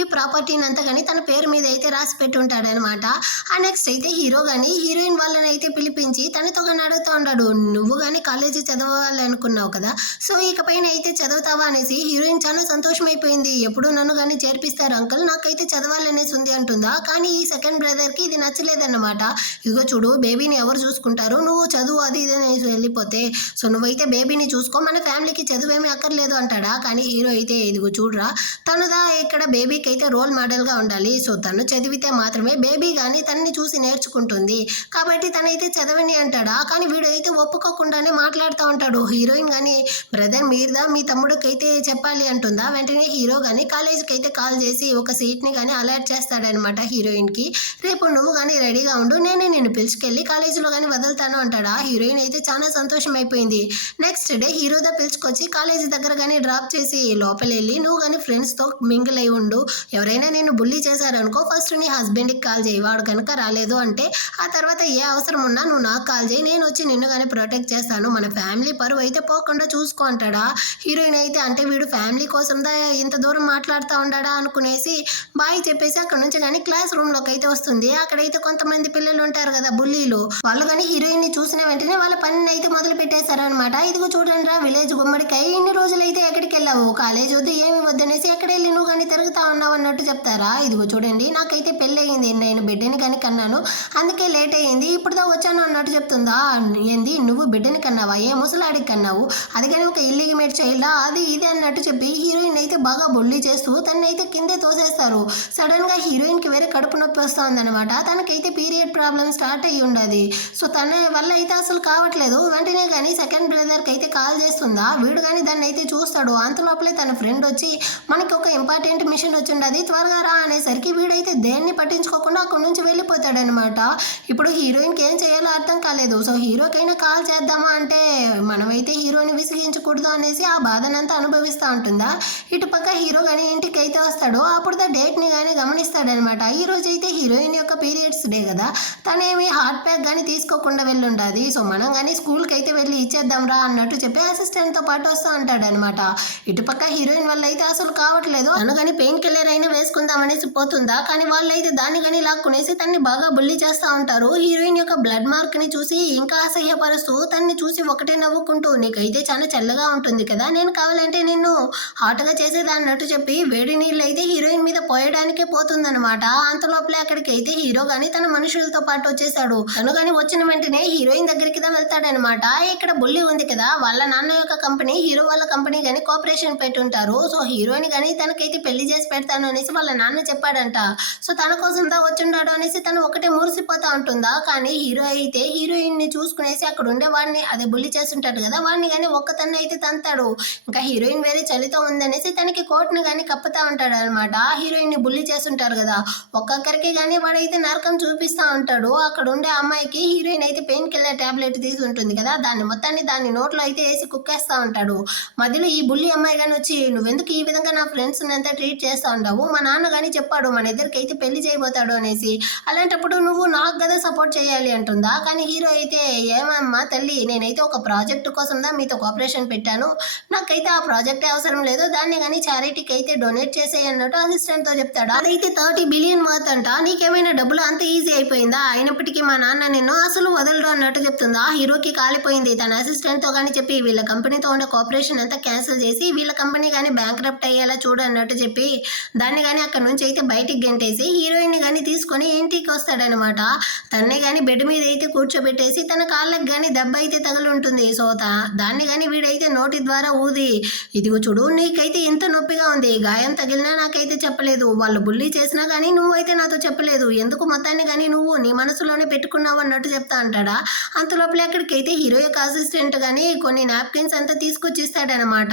ఈ ప్రాపర్టీని అంతా కానీ తన పేరు మీద అయితే రాసి పెట్టి ఉంటాడనమాట. ఆ నెక్స్ట్ అయితే హీరో కానీ హీరోయిన్ వాళ్ళని అయితే పిలిపించి తనతో కానీ అడుగుతూ ఉంటాడు, నువ్వు కానీ కాలేజీ చదవాలి అనుకున్నావు కదా, సో ఇకపైన అయితే చదువుతావా అనేసి. హీరోయిన్ చాలా సంతోషం అయిపోయింది, ఎప్పుడు నన్ను కానీ చేర్పిస్తారు అంకుల్, నాకైతే చదవాలనేసి ఉంది అంటుందా. కానీ ఈ సెకండ్ బ్రదర్కి ఇది నచ్చలేదన్నమాట. ఇదిగో చూడు బేబీని ఎవరు చూసుకుంటారు, నువ్వు చదువు అది ఇది అనేసి వెళ్ళిపోతే, సో నువ్వైతే బేబీని చూసుకో, మన ఫ్యామిలీకి చదువేమీ అక్కర్లేదు అంటాడా. కానీ హీరో అయితే ఇదిగో చూడరా తనుదా ఇక్కడ బేబీకి అయితే రోల్ మోడల్గా ఉండాలి, సో తను చదివితే మాత్రమే బేబీ కానీ తనని చూసి నేర్చుకుంటుంది, కాబట్టి తనైతే చదవని అంటాడా. కానీ వీడు అయితే ఒప్పుకోకుండానే మాట్లాడుతూ ఉంటాడు. హీరోయిన్ కానీ బ్రదర్ మీరుదా మీ తమ్ముడికి అయితే చెప్పాలి అంటుందా. వెంటనే హీరో కానీ కాలేజీకి అయితే కాల్ చేసి ఒక సీట్ని కానీ అలర్ట్ చేస్తాడనమాట హీరోయిన్కి, రేపు నువ్వు కానీ రెడీగా ఉండు, నేనే నిన్ను పిలుచుకెళ్ళి కాలేజీలో కానీ వదులుతాను అంటాడా. హీరోయిన్ అయితే చాలా సంతోషం అయిపోయింది. నెక్స్ట్ డే హీరోదా పిలుచుకొచ్చి కాలేజీ దగ్గర కానీ డ్రాప్ చేసి లోపల వెళ్ళి నువ్వు కానీ ఫ్రెండ్స్తో మింగిల్ అయి ఉండు, ఎవరైనా నేను బుల్లీ చేశారనుకో ఫస్ట్ నీ హస్బెండ్కి కాల్ చేయి, వాడు కనుక రాలేదు అంటే ఆ తర్వాత ఏ అవసరం ఉన్నా నువ్వు నాకు కాల్ చేయి, నేను వచ్చి నిన్ను కానీ ప్రొటెక్ట్ చేస్తాను, మన ఫ్యామిలీ పరువు అయితే పోకుండా చూసుకో అంటాడా. హీరోయిన్ అయితే అంటే వీడు ఫ్యామిలీ కోసం ఇంత దూరం మాట్లాడుతూ ఉండాడా అనుకునేసి బాయ్ చెప్పేసి అక్కడ నుంచి కానీ క్లాస్ రూమ్లోకి అయితే వస్తుంది. అక్కడైతే కొంతమంది పిల్లలు ఉంటారు కదా బుల్లీలు, వాళ్ళు కానీ హీరోయిన్ని చూసిన వెంటనే వాళ్ళ పనిని అయితే మొదలు పెట్టేశారనమాట. ఇదిగో చూడండి రా విలేజ్ గుమ్మడికాయ, ఇన్ని రోజులైతే ఎక్కడికి వెళ్ళావు, కాలేజ్ వద్దు ఏమి వద్దనేసి ఎక్కడ వెళ్ళి నువ్వు కానీ తిరుగుతా ఉన్నావు అన్నట్టు చెప్తారా. ఇదిగో చూడండి నాకైతే పెళ్ళి అయ్యింది, నేను బిడ్డని కానీ కన్నాను, అందుకే లేట్ అయ్యింది, ఇప్పుడుదా వచ్చాను అన్నట్టు చెప్తుందా. ఏంది నువ్వు బిడ్డని కన్నావా, ఏ ముసలాడికి కన్నావు, అది కానీ ఒక ఇల్లిగిమేట్ చైల్డా, అది ఇది అన్నట్టు చెప్పి హీరోయిన్ అయితే బాగా బొల్లి చేస్తూ తనైతే కిందే తోసేస్తారు. సడన్గా హీరోయిన్కి వేరే కడుపు నొప్పి వస్తుందన్నమాట, తనకైతే పీరియడ్ ప్రాబ్లం స్టార్ట్ అయ్యి ఉండదు, సో తన వల్ల అయితే అసలు కావట్లేదు. వెంటనే కానీ సెకండ్ బ్రదర్కి అయితే కాల్ చేస్తుందా, వీడు కానీ దాన్ని అయితే చూస్తాడు. అంత లోపలే తన ఫ్రెండ్ వచ్చి మనకి ఒక ఇంపార్టెంట్ మిషన్ వచ్చి ఉండదు త్వరగా రా అనేసరికి వీడైతే దేన్ని పట్టించుకోకుండా అక్కడి నుంచి వెళ్ళిపోతాడనమాట. ఇప్పుడు హీరోయిన్కి ఏం చేయాలో అర్థం కాలేదు. సో హీరోకైనా కాల్ చేద్దామా అంటే మనమైతే హీరోని విసిగించకూడదు అనేసి ఆ బాధనంతా అనుభవిస్తూ ఉంటుందా. ఇటుపక్క హీరో కానీ ఇంటికి అయితే వస్తాడు, అప్పుడు డేట్ని కానీ గమనిస్తాడనమాట. ఈ రోజు అయితే హీరోయిన్ యొక్క పీరియడ్స్ డే కదా, తనేమి హార్ట్ ప్యాక్ కానీ తీసుకోకుండా వెళ్ళి ఉండదు, సో మనం కానీ స్కూల్కి అయితే వెళ్ళి ఇచ్చేద్దాం రా అన్నట్టు చెప్పి అసిస్టెంట్తో పాటు వస్తూ ఉంటాడనమాట. ఇటుపక్క హీరోయిన్ వల్ల అయితే అసలు కావట్లేదు, తను కానీ పెయిన్ కిల్లర్ అయినా వేసుకుందామనేసి పోతుందా, కానీ వాళ్ళు అయితే దాన్ని కానీ లాక్కునేసి తన్ని బాగా బుల్లి చేస్తూ ఉంటారు. హీరోయిన్ యొక్క బ్లడ్ మార్క్ ని చూసి ఇంకా అసహ్యపరుస్తూ తన్ని చూసి ఒకటే నవ్వుకుంటూ, నీకైతే చాలా చల్లగా ఉంటుంది కదా, నేను కావాలంటే నిన్ను హాట్గా చేసేదా అన్నట్టు చెప్పి వేడి నీళ్ళు అయితే హీరోయిన్ మీద పోయడానికి చేయడానికే పోతుందన్నమాట. అంత లోపలే అక్కడికి అయితే హీరో గాని తన మనుషులతో పాటు వచ్చేసాడు. తను గాని వచ్చిన వెంటనే హీరోయిన్ దగ్గరికి వెళ్తాడనమాట. ఇక్కడ బుల్లి ఉంది కదా, వాళ్ళ నాన్న యొక్క కంపెనీ హీరో వాళ్ళ కంపెనీ గాని కోఆపరేషన్ పెట్టుంటారు. సో హీరోయిన్ గాని తనకైతే పెళ్లి చేసి పెడతాను అనేసి వాళ్ళ నాన్న చెప్పాడంట. సో తన కోసం దా వచ్చిండాడు అనేసి తను ఒకటే మురిసిపోతా ఉంటుందా. కానీ హీరో అయితే హీరోయిన్ ని చూసుకునేసి అక్కడ ఉండే వాడిని అదే బుల్లి చేస్తుంటాడు కదా, వాడిని కానీ ఒక్కతన్ని అయితే తంతాడు. ఇంకా హీరోయిన్ వేరే చలితో ఉందనేసి తనకి కోట్ని కానీ కప్పుతా ఉంటాడు అనమాట. హీరోయిన్ ని బుల్లి చేస్తుంటారు కదా, ఒక్కొక్కరికి కానీ వాడైతే నరకం చూపిస్తా ఉంటాడు. అక్కడ ఉండే అమ్మాయికి హీరోయిన్ అయితే పెయిన్ కిల్లర్ టాబ్లెట్ తీసి ఉంటుంది కదా, దాన్ని మొత్తాన్ని దాని నోట్లో అయితే వేసి కుక్కేస్తా ఉంటాడు. మధ్యలో ఈ బుల్లి అమ్మాయి కానీ వచ్చి, నువ్వెందుకు ఈ విధంగా నా ఫ్రెండ్స్ అంతా ట్రీట్ చేస్తా ఉంటావు, మా నాన్న కానీ చెప్పాడు మన ఇద్దరికి అయితే పెళ్లి చేయబోతాడు అనేసి, అలాంటప్పుడు నువ్వు నాకు కదా సపోర్ట్ చేయాలి అంటుందా. కానీ హీరో అయితే, ఏమమ్మా తల్లి, నేనైతే ఒక ప్రాజెక్ట్ కోసం దా మీతో కోఆపరేషన్ పెట్టాను, నాకైతే ఆ ప్రాజెక్టే అవసరం లేదు, దాన్ని కానీ చారిటీకి అయితే డొనేట్ చేసేయి అన్నట్టు అసిస్టెంట్ తో చెప్తాడు. అదైతే 30 బిలియన్ వర్త్ అంట, నీకేమైనా డబ్బులు అంత ఈజీ అయిపోయిందా, అయినప్పటికీ మా నాన్న నిన్ను అసలు వదలడు అన్నట్టు చెప్తుందా. హీరోకి కాలిపోయింది. తన అసిస్టెంట్ తో కానీ చెప్పి వీళ్ళ కంపెనీతో ఉండే కోఆపరేషన్ అంతా క్యాన్సిల్ చేసి వీళ్ళ కంపెనీ కానీ బ్యాంక్రప్ట్ అయ్యేలా చూడు అన్నట్టు చెప్పి దాన్ని కానీ అక్కడ నుంచి అయితే బయటికి గెంటేసి హీరోయిన్ కానీ తీసుకొని ఇంటికి వస్తాడనమాట. తన్నే కానీ బెడ్ మీద అయితే కూర్చోబెట్టేసి తన కాళ్ళకి కానీ దెబ్బ అయితే తగిలి ఉంటుంది. సో దాన్ని కానీ వీడైతే నోటి ద్వారా ఊది, ఇదిగో చూడు నీకైతే ఎంత నొప్పిగా ఉంది, గాయం తగిలినా నాకైతే చెప్పలేదు, వాళ్ళు బుల్లి చేసినా కానీ నువ్వైతే నాతో చెప్పలేదు, ఎందుకు మొత్తాన్ని కానీ నువ్వు నీ మనసులోనే పెట్టుకున్నావు అన్నట్టు చెప్తా అంటాడా. అంత లోపల అక్కడికైతే హీరో యొక్క అసిస్టెంట్ కానీ కొన్ని నాప్కిన్స్ అంతా తీసుకొచ్చి ఇస్తాడనమాట.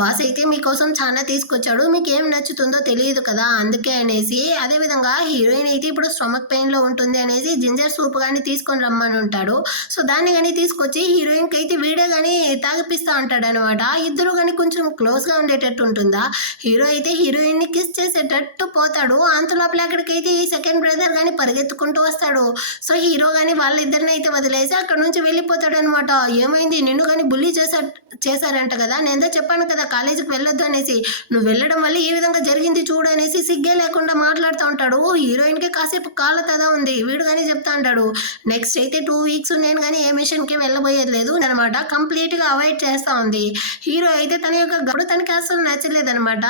బాస్ అయితే మీకోసం చాలా తీసుకొచ్చాడు, మీకు ఏం నచ్చుతుందో తెలియదు కదా అందుకే అనేసి, అదేవిధంగా హీరోయిన్ అయితే ఇప్పుడు స్టమక్ పెయిన్ లో ఉంటుంది అనేసి జింజర్ సూప్ కానీ తీసుకొని రమ్మని ఉంటాడు. సో దాన్ని కానీ తీసుకొచ్చి హీరోయిన్ కి అయితే వీడే కానీ తాగిపిస్తా ఉంటాడు అనమాట. ఇద్దరు కానీ కొంచెం క్లోజ్ గా ఉండేటట్టు ఉంటుందా. హీరో అయితే హీరోయిన్ ని కిస్ చేసేటట్టు పోతాడు. అంత లోపల అక్కడికైతే ఈ సెకండ్ బ్రదర్ కానీ పరిగెత్తుకుంటూ వస్తాడు. సో హీరో కానీ వాళ్ళిద్దరిని అయితే వదిలేసి అక్కడ నుంచి వెళ్ళిపోతాడు అనమాట. ఏమైంది, నిన్ను కానీ బుల్లి చేశారంట కదా, నేను చెప్పాను కదా కాలేజీకి వెళ్ళొద్దు అనేసి, నువ్వు వెళ్ళడం వల్ల ఈ విధంగా జరిగింది చూడు అనేసి సిగ్గే లేకుండా మాట్లాడుతూ ఉంటాడు. హీరోయిన్ కి కాసేపు కాళ్ళ తదా ఉంది, వీడు కానీ చెప్తా ఉంటాడు. నెక్స్ట్ అయితే 2 వీక్స్ నేను కానీ ఏ మిషన్ కి వెళ్ళబోయేది లేదు అనమాట, కంప్లీట్ గా అవాయిడ్ చేస్తా ఉంది. హీరో అయితే తన యొక్క గడు తనకి అసలు నచ్చలేదనమాట.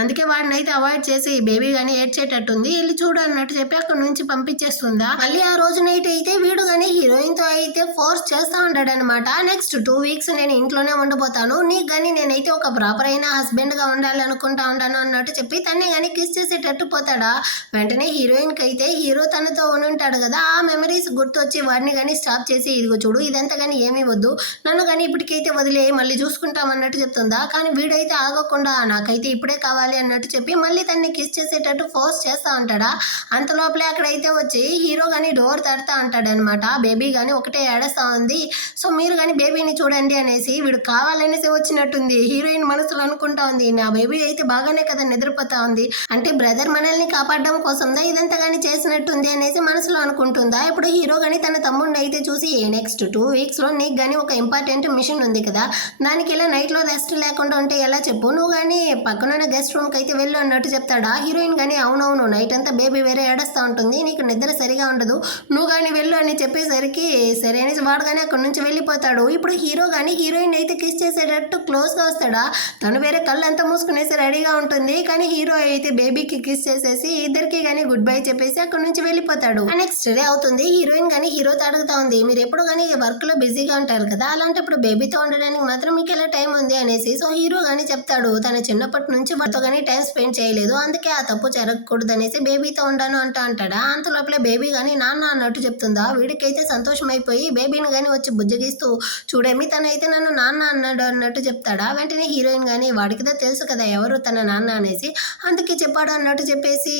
అందుకే వాడిని అయితే అవాయిడ్ చేసి బేబీ కానీ ఏడ్చేటట్టుంది, వెళ్ళి చూడు అన్నట్టు చెప్పి అక్కడ నుంచి పంపించేస్తుందా. మళ్ళీ ఆ రోజు నైట్ అయితే వీడు కానీ హీరోయిన్ తో అయితే ఫోర్స్ చేస్తా ఉంటాడు అనమాట. నెక్స్ట్ 2 వీక్స్ నేను ఇంట్లోనే ఉండిపోతాను, నీకు కానీ నేనైతే ఒక ప్రాపర్ అయిన హస్బెండ్ గా ఉండాలనుకుంటా ఉంటాను అన్నట్టు చెప్పి తన్నే కానీ కిస్ చేసేటట్టు పోతాడా. వెంటనే హీరోయిన్ కి అయితే హీరో తనతో ఉంటాడు కదా, ఆ మెమరీస్ గుర్తొచ్చి వాడిని కానీ స్టాప్ చేసి, ఇదిగో చూడు ఇదంతా కానీ ఏమీ వద్దు, నన్ను కానీ ఇప్పటికైతే వదిలే మళ్ళీ చూసుకుంటాం అన్నట్టు చెప్తుందా. కానీ వీడైతే ఆగకుండా నాకైతే ఇప్పుడే కావాలి అన్నట్టు చెప్పి మళ్ళీ తన్ని కిస్ చేసేటట్టు ఫోర్స్ చేస్తా ఉంటాడా. అంత లోపలే అక్కడైతే వచ్చి హీరో కానీ డోర్ తడతా అంటాడు అనమాట. బేబీ కానీ ఒకటే ఏడస్తా ఉంది, సో మీరు కానీ బేబీని చూడండి అనేసి, వీడు కావాలనేసి వచ్చినట్టుంది. హీరోయిన్ మనసులో అనుకుంటా ఉంది, నా బేబీ అయితే బాగానే కదా నిద్రపోతా ఉంది, అంటే బ్రదర్ మనల్ని కాపాడడం కోసందా ఇదంతా కానీ చేసినట్టుంది అనేసి మనసులో అనుకుంటుందా. ఇప్పుడు హీరో కానీ తన తమ్ముడిని అయితే చూసి, నెక్స్ట్ 2 వీక్స్ లో నీకు కానీ ఒక ఇంపార్టెంట్ మిషన్ ఉంది కదా, దానికి ఇలా నైట్ లో రెస్ట్ లేకుండా ఉంటే ఎలా చెప్పు, నువ్వు కానీ పక్కనున్న గెస్ట్ రూమ్ కి అయితే వెళ్ళు అన్నట్టు చెప్తాడా. హీరోయిన్ కానీ అవునవును నైట్ అంతా బేబీ వేరే ఏడుస్తూ ఉంటుంది, నీకు నిద్ర సరిగా ఉండదు, నువ్వు కానీ వెళ్ళు అని చెప్పేసరికి సరే అనేసి వాడు కానీ అక్కడ నుంచి వెళ్ళిపోతాడు. ఇప్పుడు హీరో కానీ హీరోయిన్ అయితే కిస్ చేసేటట్టు క్లోజ్ గా వస్తాడా. తను వేరే కళ్ళు అంతా మూసుకునేసి రెడీగా ఉంటుంది, కానీ హీరో అయితే బేబీకి కిస్ చేసేసి ఇద్దరికి కానీ గుడ్ బై చెప్పేసి అక్కడ నుంచి వెళ్ళిపోతాడు. నెక్స్ట్ డే అవుతుంది. హీరోయిన్ కానీ హీరోతో అడుగుతా ఉంది, మీరు ఎప్పుడు కానీ వర్క్ లో బిజీగా ఉంటారు కదా, అలాంటప్పుడు బేబీతో ఉండడానికి మాత్రం మీకు ఎలా టైం ఉంది అనేసి. సో హీరో కానీ చెప్తాడు, తన చిన్నప్పటి నుంచి వాటితో కానీ టైం స్పెండ్ చేయలేదు, అందుకే ఆ తప్పు జరగకూడదు అనేసి బేబీతో ఉండను అంటాడా. అంత లోపలే బేబీ కానీ నాన్న అన్నట్టు చెప్తుందా. వీడికైతే సంతోషం అయిపోయి బేబీని కానీ వచ్చి బుజ్జగిస్తూ, చూడేమి తనైతే నన్ను నాన్న అన్నాడు అన్నట్టు చెప్తాడా. వెంటనే హీరోయిన్ కానీ వాడికిదో తెలుసు కదా ఎవరు తన నాన్న అనేసి, అందుకే చెప్పాడు అన్నట్టు చెప్పేసి,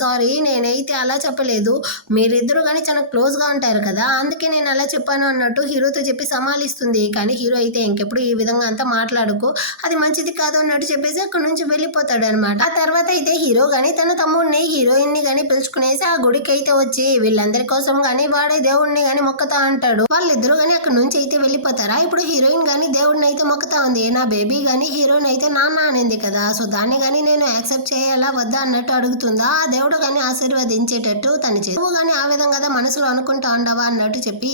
సారీ నేనైతే అలా చెప్పలేదు, మీరిద్దరు కానీ చాలా క్లోజ్ గా ఉంటారు కదా అందుకే నేను అలా చెప్పాను అన్నట్టు హీరోతో చెప్పి సమాలిస్తుంది. కానీ హీరో అయితే ఇంకెప్పుడు ఈ విధంగా అంతా మాట్లాడుకో, అది మంచిది కాదు అన్నట్టు చెప్పేసి అక్కడ నుంచి వెళ్ళిపోతాడు అనమాట. ఆ తర్వాత అయితే హీరో గానీ తన తమ్ముడిని హీరోయిన్ ని కానీ పిలుచుకునేసి ఆ గుడికి అయితే వచ్చి వీళ్ళందరి కోసం కానీ వాడే దేవుడిని కానీ మొక్కుతా అంటాడు. వాళ్ళిద్దరు కానీ అక్కడ నుంచి అయితే వెళ్ళిపోతారా. ఇప్పుడు హీరోయిన్ కానీ దేవుడిని అయితే మొక్కుతా ఉంది, నా బేబీ కానీ హీరోయిన్ అయితే నాన్న అనింది కదా, సో దాన్ని కానీ నేను యాక్సెప్ట్ చేయాలా వద్దా అన్నట్టు అడుగుతుందా. ఆ దేవుడు కానీ ఆశీర్వదించేటట్టు తను నువ్వు కానీ ఆ విధంగా మనసులో అనుకుంటా ఉండవా అన్నట్టు చెప్పి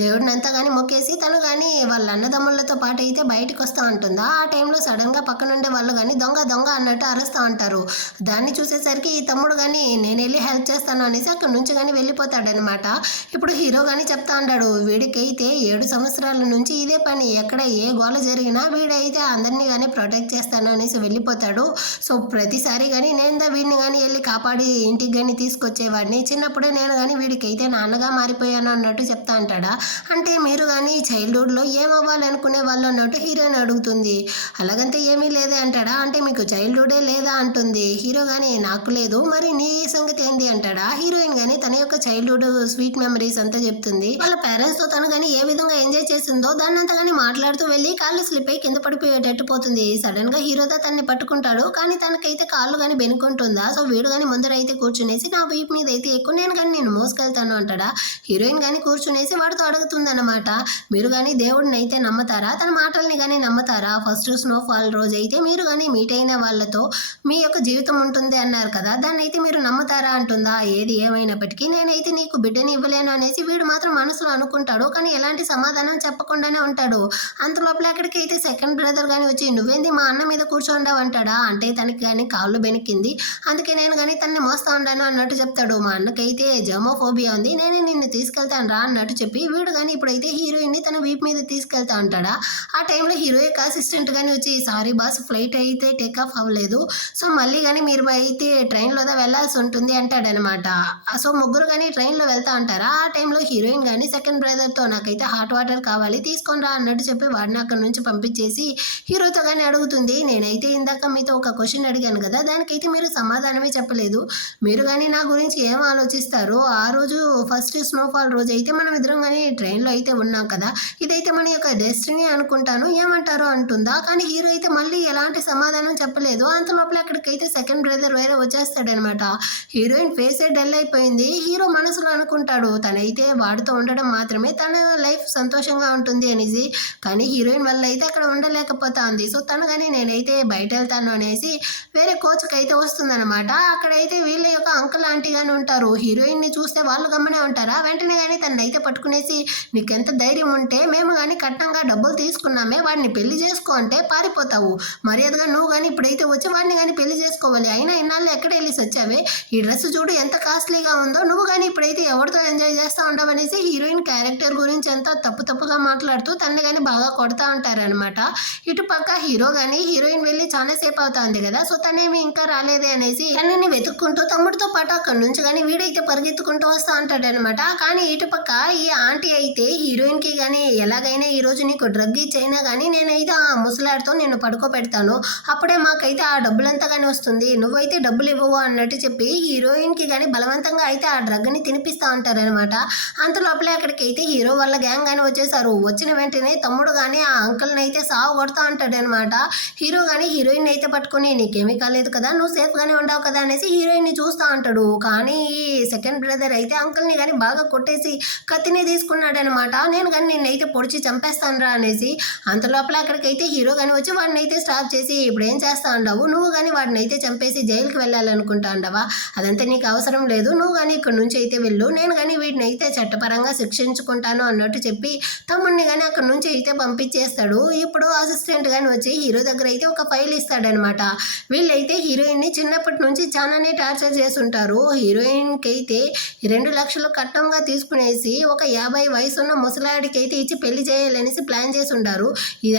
దేవుడిని అంతా కానీ మొక్కేసి తను కానీ వాళ్ళ అన్నదమ్ములతో పాటు అయితే బయటకు వస్తూ ఉంటుందా. ఆ టైంలో సడన్ గా పక్కనుండే వాళ్ళు కానీ దొంగ దొంగ అన్నట్టు అరుస్తూ ఉంటారు. దాన్ని చూసి చూసేసరికి ఈ తమ్ముడు కానీ నేను వెళ్ళి హెల్ప్ చేస్తాను అనేసి అక్కడ నుంచి కానీ వెళ్ళిపోతాడనమాట. ఇప్పుడు హీరో కానీ చెప్తా ఉంటాడు, వీడికైతే 7 సంవత్సరాల నుంచి ఇదే పని, ఎక్కడ ఏ గోల జరిగినా వీడైతే అందరినీ కానీ ప్రొటెక్ట్ చేస్తాను అనేసి వెళ్ళిపోతాడు. సో ప్రతిసారి కానీ నేను వీడిని కానీ వెళ్ళి కాపాడి ఇంటికి కానీ తీసుకొచ్చేవాడిని, చిన్నప్పుడే నేను కానీ వీడికైతే నాన్నగా మారిపోయాను అన్నట్టు చెప్తా అంటాడా. అంటే మీరు కానీ చైల్డ్హుడ్లో ఏమవ్వాలనుకునే వాళ్ళు అన్నట్టు హీరోయిన్ అడుగుతుంది. అలాగంటే ఏమీ లేదే అంటాడా. అంటే మీకు చైల్డ్హుడే లేదా అంటుంది. హీరో కానీ నాకు లేదు, మరి నీ సంగతి ఏంటి అంటాడా. హీరోయిన్ కానీ తన యొక్క చైల్డ్హుడ్ స్వీట్ మెమరీస్ అంతా చెప్తుంది. వాళ్ళ పేరెంట్స్ తో తను కానీ ఏ విధంగా ఎంజాయ్ చేసిందో దాన్ని అంతా కానీ మాట్లాడుతూ వెళ్ళి కాళ్ళు స్లిప్ అయి కింద పడిపోయేటట్టు పోతుంది. సడన్ గా హీరోతో తన్ని పట్టుకుంటాడు, కానీ తనకైతే కాళ్ళు కానీ బెనుకుంటుందా. సో వీడు కానీ ముందరైతే కూర్చునేసి నా వీపు మీద అయితే ఎక్కువ నేను కానీ నేను మోసుకెళ్తాను అంటాడా. హీరోయిన్ కానీ కూర్చునేసి వాడితో అడుగుతుంది అనమాట, మీరు కానీ దేవుడిని అయితే నమ్ముతారా, తన మాటల్ని కానీ నమ్ముతారా, ఫస్ట్ స్నోఫాల్ రోజు అయితే మీరు కానీ మీట్ అయిన వాళ్ళతో మీ యొక్క జీవితం ఉంటుంది అన్నారు కదా, దాన్ని అయితే మీరు నమ్ముతారా అంటుందా. ఏది ఏమైనప్పటికీ నేనైతే నీకు బిడ్డని ఇవ్వలేను అనేసి వీడు మాత్రం మనసులో అనుకుంటాడు, కానీ ఎలాంటి సమాధానం చెప్పకుండానే ఉంటాడు. అంతలోపల అక్కడికైతే సెకండ్ బ్రదర్ కానీ వచ్చి నువ్వేంది మా అన్న మీద కూర్చోండావు అంటాడా. అంటే తనకి కానీ కాళ్ళు బెనికింది, అందుకే నేను కానీ తనని మోస్తా ఉండాను అన్నట్టు చెప్తాడు. మా అన్నకైతే జోమోఫోబియా ఉంది, నేనే నిన్ను తీసుకెళ్తాను రా అన్నట్టు చెప్పి వీడు కానీ ఇప్పుడైతే హీరోయిన్ని తన వీపు మీద తీసుకెళ్తా అంటాడా. ఆ టైంలో హీరో యొక్క అసిస్టెంట్ కానీ వచ్చి సారీ బాస్ ఫ్లైట్ అయితే టేక్ ఆఫ్ అవ్వలేదు, సో మళ్ళీ కానీ మీరు అయితే ట్రైన్లో వెళ్ళాల్సి ఉంటుంది అంటాడనమాట. సో ముగ్గురు కానీ ట్రైన్లో వెళ్తా ఉంటారా. ఆ టైంలో హీరోయిన్ కానీ సెకండ్ బ్రదర్తో నాకైతే హాట్ వాటర్ కావాలి తీసుకొని రా అన్నట్టు చెప్పి వాడిని అక్కడ నుంచి పంపించేసి హీరోతో కానీ అడుగుతుంది, నేనైతే ఇందాక మీతో ఒక క్వశ్చన్ అడిగాను కదా, దానికైతే మీరు సమాధానమే చెప్పలేదు, మీరు కానీ నా గురించి ఏం ఆలోచిస్తారు. ఆ రోజు ఫస్ట్ స్నోఫాల్ రోజు అయితే మనం ఇద్దరం కానీ ట్రైన్లో అయితే ఉన్నాం కదా, ఇదైతే మన యొక్క డెస్టినీ అనుకుంటాను, ఏమంటారో అంటుందా. కానీ హీరో అయితే మళ్ళీ ఎలాంటి సమాధానం చెప్పలేదు. అంత లోపల అక్కడికైతే సెకండ్ బ్రదర్ వేరే వచ్చేస్తాడనమాట. హీరోయిన్ ఫేసే డల్ అయిపోయింది. హీరో మనసులో అనుకుంటాడు తనైతే వాడితో ఉండడం మాత్రమే తన లైఫ్ సంతోషంగా ఉంటుంది అనేసి, కానీ హీరోయిన్ వల్ల అయితే అక్కడ ఉండలేకపోతా ఉంది. సో తను కానీ నేనైతే బయట వెళ్తాను అనేసి వేరే కోచ్కి అయితే వస్తుందన్నమాట. అక్కడైతే వీళ్ళ యొక్క అంకుల్ ఆంటీ కానీ ఉంటారు. హీరోయిన్ని చూస్తే వాళ్ళు గమ్మనే ఉంటారా, వెంటనే కానీ తనైతే అయితే పట్టుకునేసి నీకెంత ధైర్యం ఉంటే మేము కానీ కట్నంగా డబ్బులు తీసుకున్నామే, వాడిని పెళ్లి చేసుకో అంటే పారిపోతావు, మర్యాదగా నువ్వు కానీ ఇప్పుడైతే వచ్చి వాడిని కానీ పెళ్లి చేసుకోవాలి, అయినా ఇన్నాళ్ళు ఎక్కడ వెళ్ళి వచ్చావే, ఈ డ్రెస్ చూడు ఎంత కాస్ట్లీగా ఉందో, నువ్వు కానీ ఇప్పుడైతే ఎవరితో ఎంజాయ్ చేస్తూ ఉండవనేసి హీరోయిన్ క్యారెక్టర్ గురించి అంతా తప్పుగా మాట్లాడుతూ తనని కానీ బాగా కొడతా ఉంటారనమాట. ఇటు పక్క హీరో కానీ హీరోయిన్ వెళ్ళి చాలా సేపు అవుతుంది కదా, సో తనేమి ఇంకా రాలేదే అనేసి తనని వెతుక్కుంటూ తమ్ముడితో పాటు అక్కడ నుంచి కానీ వీడైతే పరిగెత్తుకుంటూ వస్తూ ఉంటాడనమాట. కానీ ఇటు పక్క ఈ ఆంటీ అయితే హీరోయిన్ కి కానీ ఎలాగైనా ఈ రోజు నీకు డ్రగ్ ఇచ్చైనా కానీ నేనైతే ఆ ముసలాడితో నిన్ను పడుకోబెడతాను, అప్పుడే మాకైతే ఆ డబ్బులంతా కానీ వస్తుంది, నువ్వైతే డబ్బులు ఇవ్వవు అన్నట్టు చెప్పి హీరోయిన్ కి కానీ బలవంతంగా అయితే ఆ డ్రగ్ ని తినిపిస్తా ఉంటారనమాట. అంత లోపలే అక్కడికైతే హీరో వాళ్ళ గ్యాంగ్ కానీ వచ్చేసారు. వచ్చిన వెంటనే తమ్ముడు కానీ ఆ అంకుల్ని అయితే సాగు కొడతా ఉంటాడనమాట. హీరో కానీ హీరోయిన్ అయితే పట్టుకుని నీకేమీ కాలేదు కదా, నువ్వు సేఫ్ గానే ఉండవు కదా అనేసి హీరోయిన్ ని చూస్తా ఉంటాడు. కానీ ఈ సెకండ్ బ్రదర్ అయితే అంకుల్ ని కానీ బాగా కొట్టేసి కత్తిని తీసుకున్నాడనమాట. నేను కానీ నిన్నైతే పొడిచి చంపేస్తాను రా అనేసి. అంత లోపల అక్కడికైతే హీరో కానీ వచ్చి వాడిని అయితే స్టాప్ చేసి ఇప్పుడు ఏం చేస్తా ఉండవు, నువ్వు కానీ వాడిని అయితే చంపేసి జైలుకి వెళ్ళాలనుకుంటా ఉండవా, అదంతా నీకు అవసరం లేదు, నువ్వు కానీ ఇక్కడ నుంచి అయితే వెళ్ళు, నేను కానీ వీటిని అయితే చట్టపరంగా శిక్షించుకుంటాను అన్నట్టు చెప్పి తమ్ముడిని కానీ అక్కడ నుంచి అయితే పంపించేస్తాడు. ఇప్పుడు అసిస్టెంట్ కానీ వచ్చి హీరో దగ్గర అయితే ఒక ఫైల్ ఇస్తాడనమాట. వీళ్ళైతే హీరోయిన్ ని చిన్నప్పటి నుంచి చాలానే టార్చర్ చేస్తుంటారు. హీరోయిన్ కి అయితే 2 లక్షలు కట్నంగా తీసుకునేసి ఒక 50 వయసున్న ముసలాడికి అయితే ఇచ్చి పెళ్లి చేయాలనేసి ప్లాన్ చేసి ఉంటారు.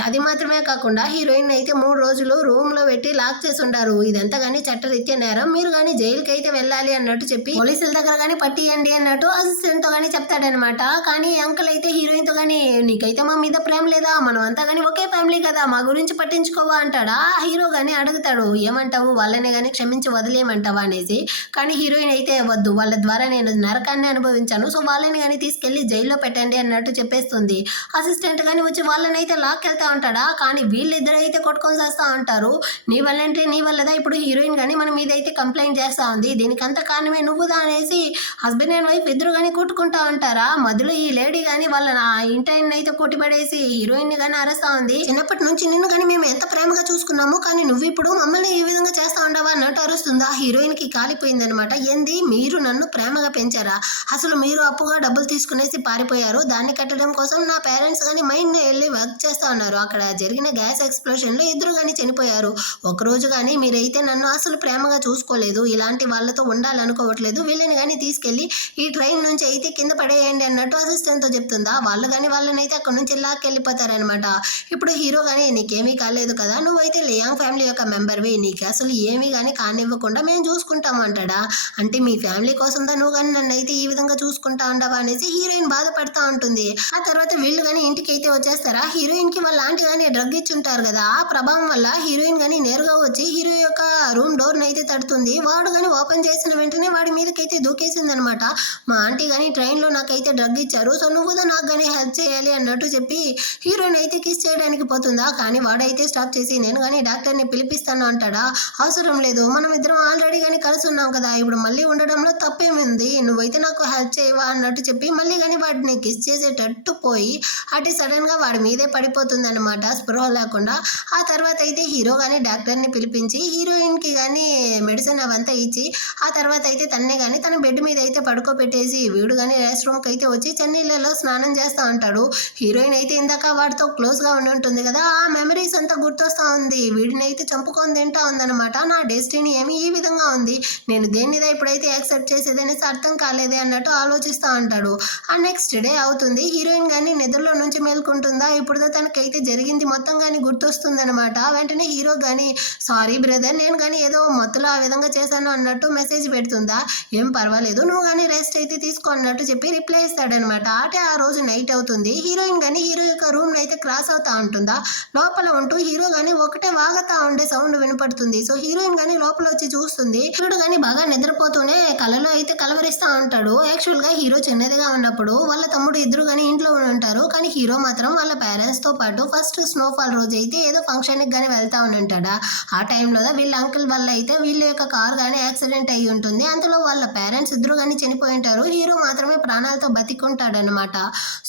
అది మాత్రమే కాకుండా హీరోయిన్ అయితే 3 రోజులు రూమ్ లో పెట్టి లాక్ చేసి ఉంటారు. ఇదంతా కానీ చట్టరీత్యా నేరం, మీరు కానీ జైలుకి అయితే వెళ్ళాలి అన్నట్టు చెప్పి పోలీసుల దగ్గర కానీ పట్టియండి అన్నట్టు అసిస్టెంట్ తో కానీ చెప్తాడనమాట. కానీ అంకుల్ అయితే హీరోయిన్ తో కానీ నీకైతే మా మీద ప్రేమ లేదా, మనం అంతా కానీ ఒకే ఫ్యామిలీ కదా, మా గురించి పట్టించుకోవా అంటాడా. హీరో కానీ అడుగుతాడు ఏమంటావు, వాళ్ళని కానీ క్షమించి వదిలేయమంటావా అనేసి. కానీ హీరోయిన్ అయితే వద్దు, వాళ్ళ ద్వారా నేను నరకాన్ని అనుభవించాను, సో వాళ్ళని కానీ తీసుకెళ్లి జైల్లో పెట్టండి అన్నట్టు చెప్పేస్తుంది. అసిస్టెంట్ కానీ వచ్చి వాళ్ళని అయితే లాక్కెళ్తా ఉంటాడా. కానీ వీళ్ళిద్దరు అయితే కొట్టుకొని చేస్తా ఉంటారు. నీ వల్ల అంటే నీ వల్లదా, ఇప్పుడు హీరోయిన్ కానీ మన మీద అయితే కంప్లైంట్ చేస్తా ఉంది, దీనికంతా కారణమే నువ్వుదా అనేసి హస్బెండ్ అండ్ వైఫ్ ఇద్దరు కానీ కొట్టుకుంటా ఉంటారా. మధ్యలో ఈ లేడీ కానీ వాళ్ళ ఇంటాయన్ని అయితే కొట్టిపడేసి హీరోయిన్ ని కానీ అరెస్తా ఉంది. చిన్నప్పటి నుంచి నిన్ను కానీ మేము ఎంత ప్రేమగా చూసుకున్నాము, కానీ నువ్వు ఇప్పుడు మమ్మల్ని ఈ విధంగా చేస్తా ఉండవా అన్నట్టు అరుస్తుందా. హీరోయిన్ కి కాలిపోయిందనమాట. ఏంది మీరు నన్ను ప్రేమగా పెంచారా, అసలు మీరు అప్పుగా డబ్బులు తీసుకునేసి పారిపోయారు, దాన్ని కట్టడం కోసం నా పేరెంట్స్ కానీ మైండ్ వెళ్ళి వర్క్ చేస్తా ఉన్నారు, అక్కడ జరిగిన గ్యాస్ ఎక్స్ప్లోషన్ లో ఇద్దరు కానీ చనిపోయారు, ఒకరోజు కానీ మీరైతే నన్ను అసలు ప్రేమ ప్రేమగా చూసుకోలేదు, ఇలాంటి వాళ్ళతో ఉండాలనుకోవట్లేదు, వీళ్ళని కానీ తీసుకెళ్ళి ఈ ట్రైన్ నుంచి అయితే కింద పడేయండి అన్నట్టు అసిస్టెంట్తో చెప్తుందా. వాళ్ళు కానీ వాళ్ళని అయితే అక్కడ నుంచి లాక్కెళ్ళిపోతారనమాట. ఇప్పుడు హీరో కానీ నీకేమీ కాలేదు కదా, నువ్వైతే లియాంగ్ ఫ్యామిలీ యొక్క మెంబర్వి, నీకు అసలు ఏమీ కానీ కానివ్వకుండా మేము చూసుకుంటాము అంటాడా. అంటే మీ ఫ్యామిలీ కోసందా నువ్వు కానీ నన్ను అయితే ఈ విధంగా చూసుకుంటా ఉండవా అనేసి హీరోయిన్ బాధపడతా ఉంటుంది. ఆ తర్వాత వీళ్ళు కానీ ఇంటికి అయితే వచ్చేస్తారా. హీరోయిన్ కి వాళ్ళ ఆంటీ కానీ డ్రగ్ ఇచ్చుంటారు కదా, ఆ ప్రభావం వల్ల హీరోయిన్ కానీ నేరుగా వచ్చి హీరో యొక్క రూమ్ డోర్ అయితే తడుతుంది. వాడు కానీ ఓపెన్ చేసిన వెంటనే వాడి మీదకైతే దూకేసింది అనమాట. మా ఆంటీ కానీ ట్రైన్ లో నాకైతే డ్రగ్ ఇచ్చారు, సో నువ్వు నాకు కానీ హెల్ప్ చేయాలి అన్నట్టు చెప్పి హీరోయిన్ అయితే కిస్ చేయడానికి పోతుందా. కానీ వాడైతే స్టాప్ చేసి నేను కానీ డాక్టర్ని పిలిపిస్తాను అంటాడా. అవసరం లేదు, మనం ఇద్దరం ఆల్రెడీ కానీ కలిసి ఉన్నాం కదా, ఇప్పుడు మళ్ళీ ఉండడంలో తప్పేమింది, నువ్వైతే నాకు హెల్ప్ చేయవా అన్నట్టు చెప్పి మళ్ళీ కానీ వాడిని కిస్ చేసేటట్టు పోయి అటు సడన్ గా వాడి మీదే పడిపోతుంది అనమాట, స్పృహ లేకుండా. ఆ తర్వాత అయితే హీరో కానీ డాక్టర్ని పిలిపించి హీరోయిన్ కి కానీ మెడిసిన్ అవంతా ఇచ్చి ఆ తర్వాత అయితే తన్నే కానీ తన బెడ్ మీద అయితే పడుకోబెట్టేసి వీడు కానీ రెస్ట్ రూమ్కి అయితే వచ్చి చన్నీళ్ళలో స్నానం చేస్తూ ఉంటాడు. హీరోయిన్ అయితే ఇందాక వాడితో క్లోజ్గా ఉండి ఉంటుంది కదా, ఆ మెమరీస్ అంతా గుర్తొస్తూ ఉంది. వీడిని అయితే చంపుకొని తింటా ఉందన్నమాట. నా డెస్టినీ ఏమి ఈ విధంగా ఉంది, నేను దేనిదా ఇప్పుడైతే యాక్సెప్ట్ చేసేది అనేసి అర్థం కాలేదే అన్నట్టు ఆలోచిస్తూ ఉంటాడు. ఆ నెక్స్ట్ డే అవుతుంది. హీరోయిన్ కానీ నిద్రలో నుంచి మేల్కుంటుందా. ఇప్పుడు తనకైతే జరిగింది మొత్తం కానీ గుర్తొస్తుందన్నమాట. వెంటనే హీరో కానీ సారీ బ్రదర్, నేను కానీ ఏదో మొత్తంలో ఆ విధంగా చేశాను అన్నట్టు మెసేజ్ పెడుతుందా. ఏం పర్వాలేదు, నువ్వు కానీ రెస్ట్ అయితే తీసుకో అన్నట్టు చెప్పి రిప్లై ఇస్తాడనమాట. అంటే ఆ రోజు నైట్ అవుతుంది. హీరోయిన్ కానీ హీరో యొక్క రూమ్ అయితే క్రాస్ అవుతా ఉంటుందా. లోపల ఉంటూ హీరో కానీ ఒకటే వాగతా ఉండే సౌండ్ వినపడుతుంది. సో హీరోయిన్ కానీ లోపల వచ్చి చూస్తుంది. హీరోడు కానీ బాగా నిద్రపోతూనే కలలో అయితే కలవరిస్తూ ఉంటాడు. యాక్చువల్ గా హీరో చిన్నదిగా ఉన్నప్పుడు వాళ్ళ తమ్ముడు ఇద్దరు కానీ ఇంట్లో ఉంటారు. కానీ హీరో మాత్రం వాళ్ళ పేరెంట్స్ తో పాటు ఫస్ట్ స్నోఫాల్ రోజు అయితే ఏదో ఫంక్షన్ కి కానీ వెళ్తా ఉంటాడా. ఆ టైంలో వీళ్ళ అంకుల్ వల్ల అయితే వీళ్ళ యొక్క కార్ కానీ యాక్సిడెంట్ అయ్యి ఉంటుంది. అందులో వాళ్ళ పేరెంట్స్ ఇద్దరు కానీ చనిపోయి ఉంటారు. హీరో మాత్రమే ప్రాణాలతో బతికుంటాడనమాట.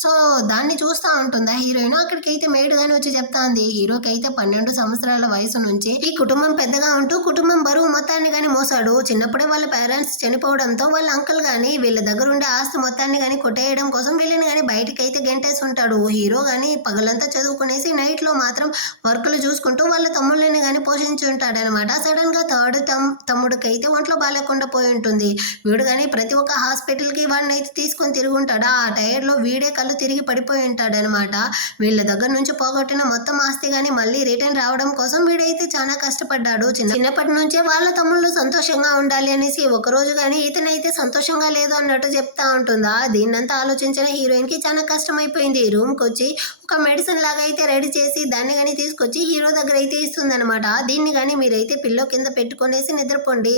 సో దాన్ని చూస్తూ ఉంటుందా హీరోయిన్. అక్కడికైతే మేడ్ గాని వచ్చి చెప్తా ఉంది, హీరోకి అయితే 12 సంవత్సరాల వయసు నుంచి ఈ కుటుంబం పెద్దగా ఉంటూ కుటుంబం బరువు మొత్తాన్ని కానీ మోసాడు. చిన్నప్పుడే వాళ్ళ పేరెంట్స్ చనిపోవడంతో వాళ్ళ అంకుల్ గానీ వీళ్ళ దగ్గర ఉండే ఆస్తి మొత్తాన్ని కానీ కొట్టేయడం కోసం వీళ్ళని కానీ బయటకి అయితే గెంటేసి ఉంటాడు. హీరో కానీ పగలంతా చదువుకునేసి నైట్ లో మాత్రం వర్కులు చూసుకుంటూ వాళ్ళ తమ్ముళ్ళని కానీ పోషించి ఉంటాడనమాట. సడన్ గా థర్డ్ తమ్ముడికి అయితే ఒంట్లో బాగాలేకుండా పోయి ఉంటుంది. వీడు కానీ ప్రతి ఒక్క హాస్పిటల్ కి వాడిని అయితే తీసుకొని తిరుగుంటాడా. ఆ టైర్ లో వీడే కళ్ళు తిరిగి పడిపోయి ఉంటాడనమాట. వీళ్ళ దగ్గర నుంచి పోగొట్టిన మొత్తం ఆస్తి కానీ మళ్ళీ రిటర్న్ రావడం కోసం వీడైతే చాలా కష్టపడ్డాడు. చిన్నప్పటి నుంచే వాళ్ళ తమ్ముళ్ళు సంతోషంగా ఉండాలి అనేసి ఒక రోజు కానీ ఇతనైతే సంతోషంగా లేదు అన్నట్టు చెప్తా ఉంటుందా. దీన్నంతా ఆలోచించిన హీరోయిన్ కి చాలా కష్టమైపోయింది. రూమ్ కి వచ్చి ఒక మెడిసిన్ లాగా అయితే రెడీ చేసి దాన్ని కానీ తీసుకొచ్చి హీరో దగ్గర అయితే ఇస్తుందన్నమాట. దీన్ని కానీ మీరైతే పిల్లో కింద పెట్టుకునేసి నిద్రపోండి,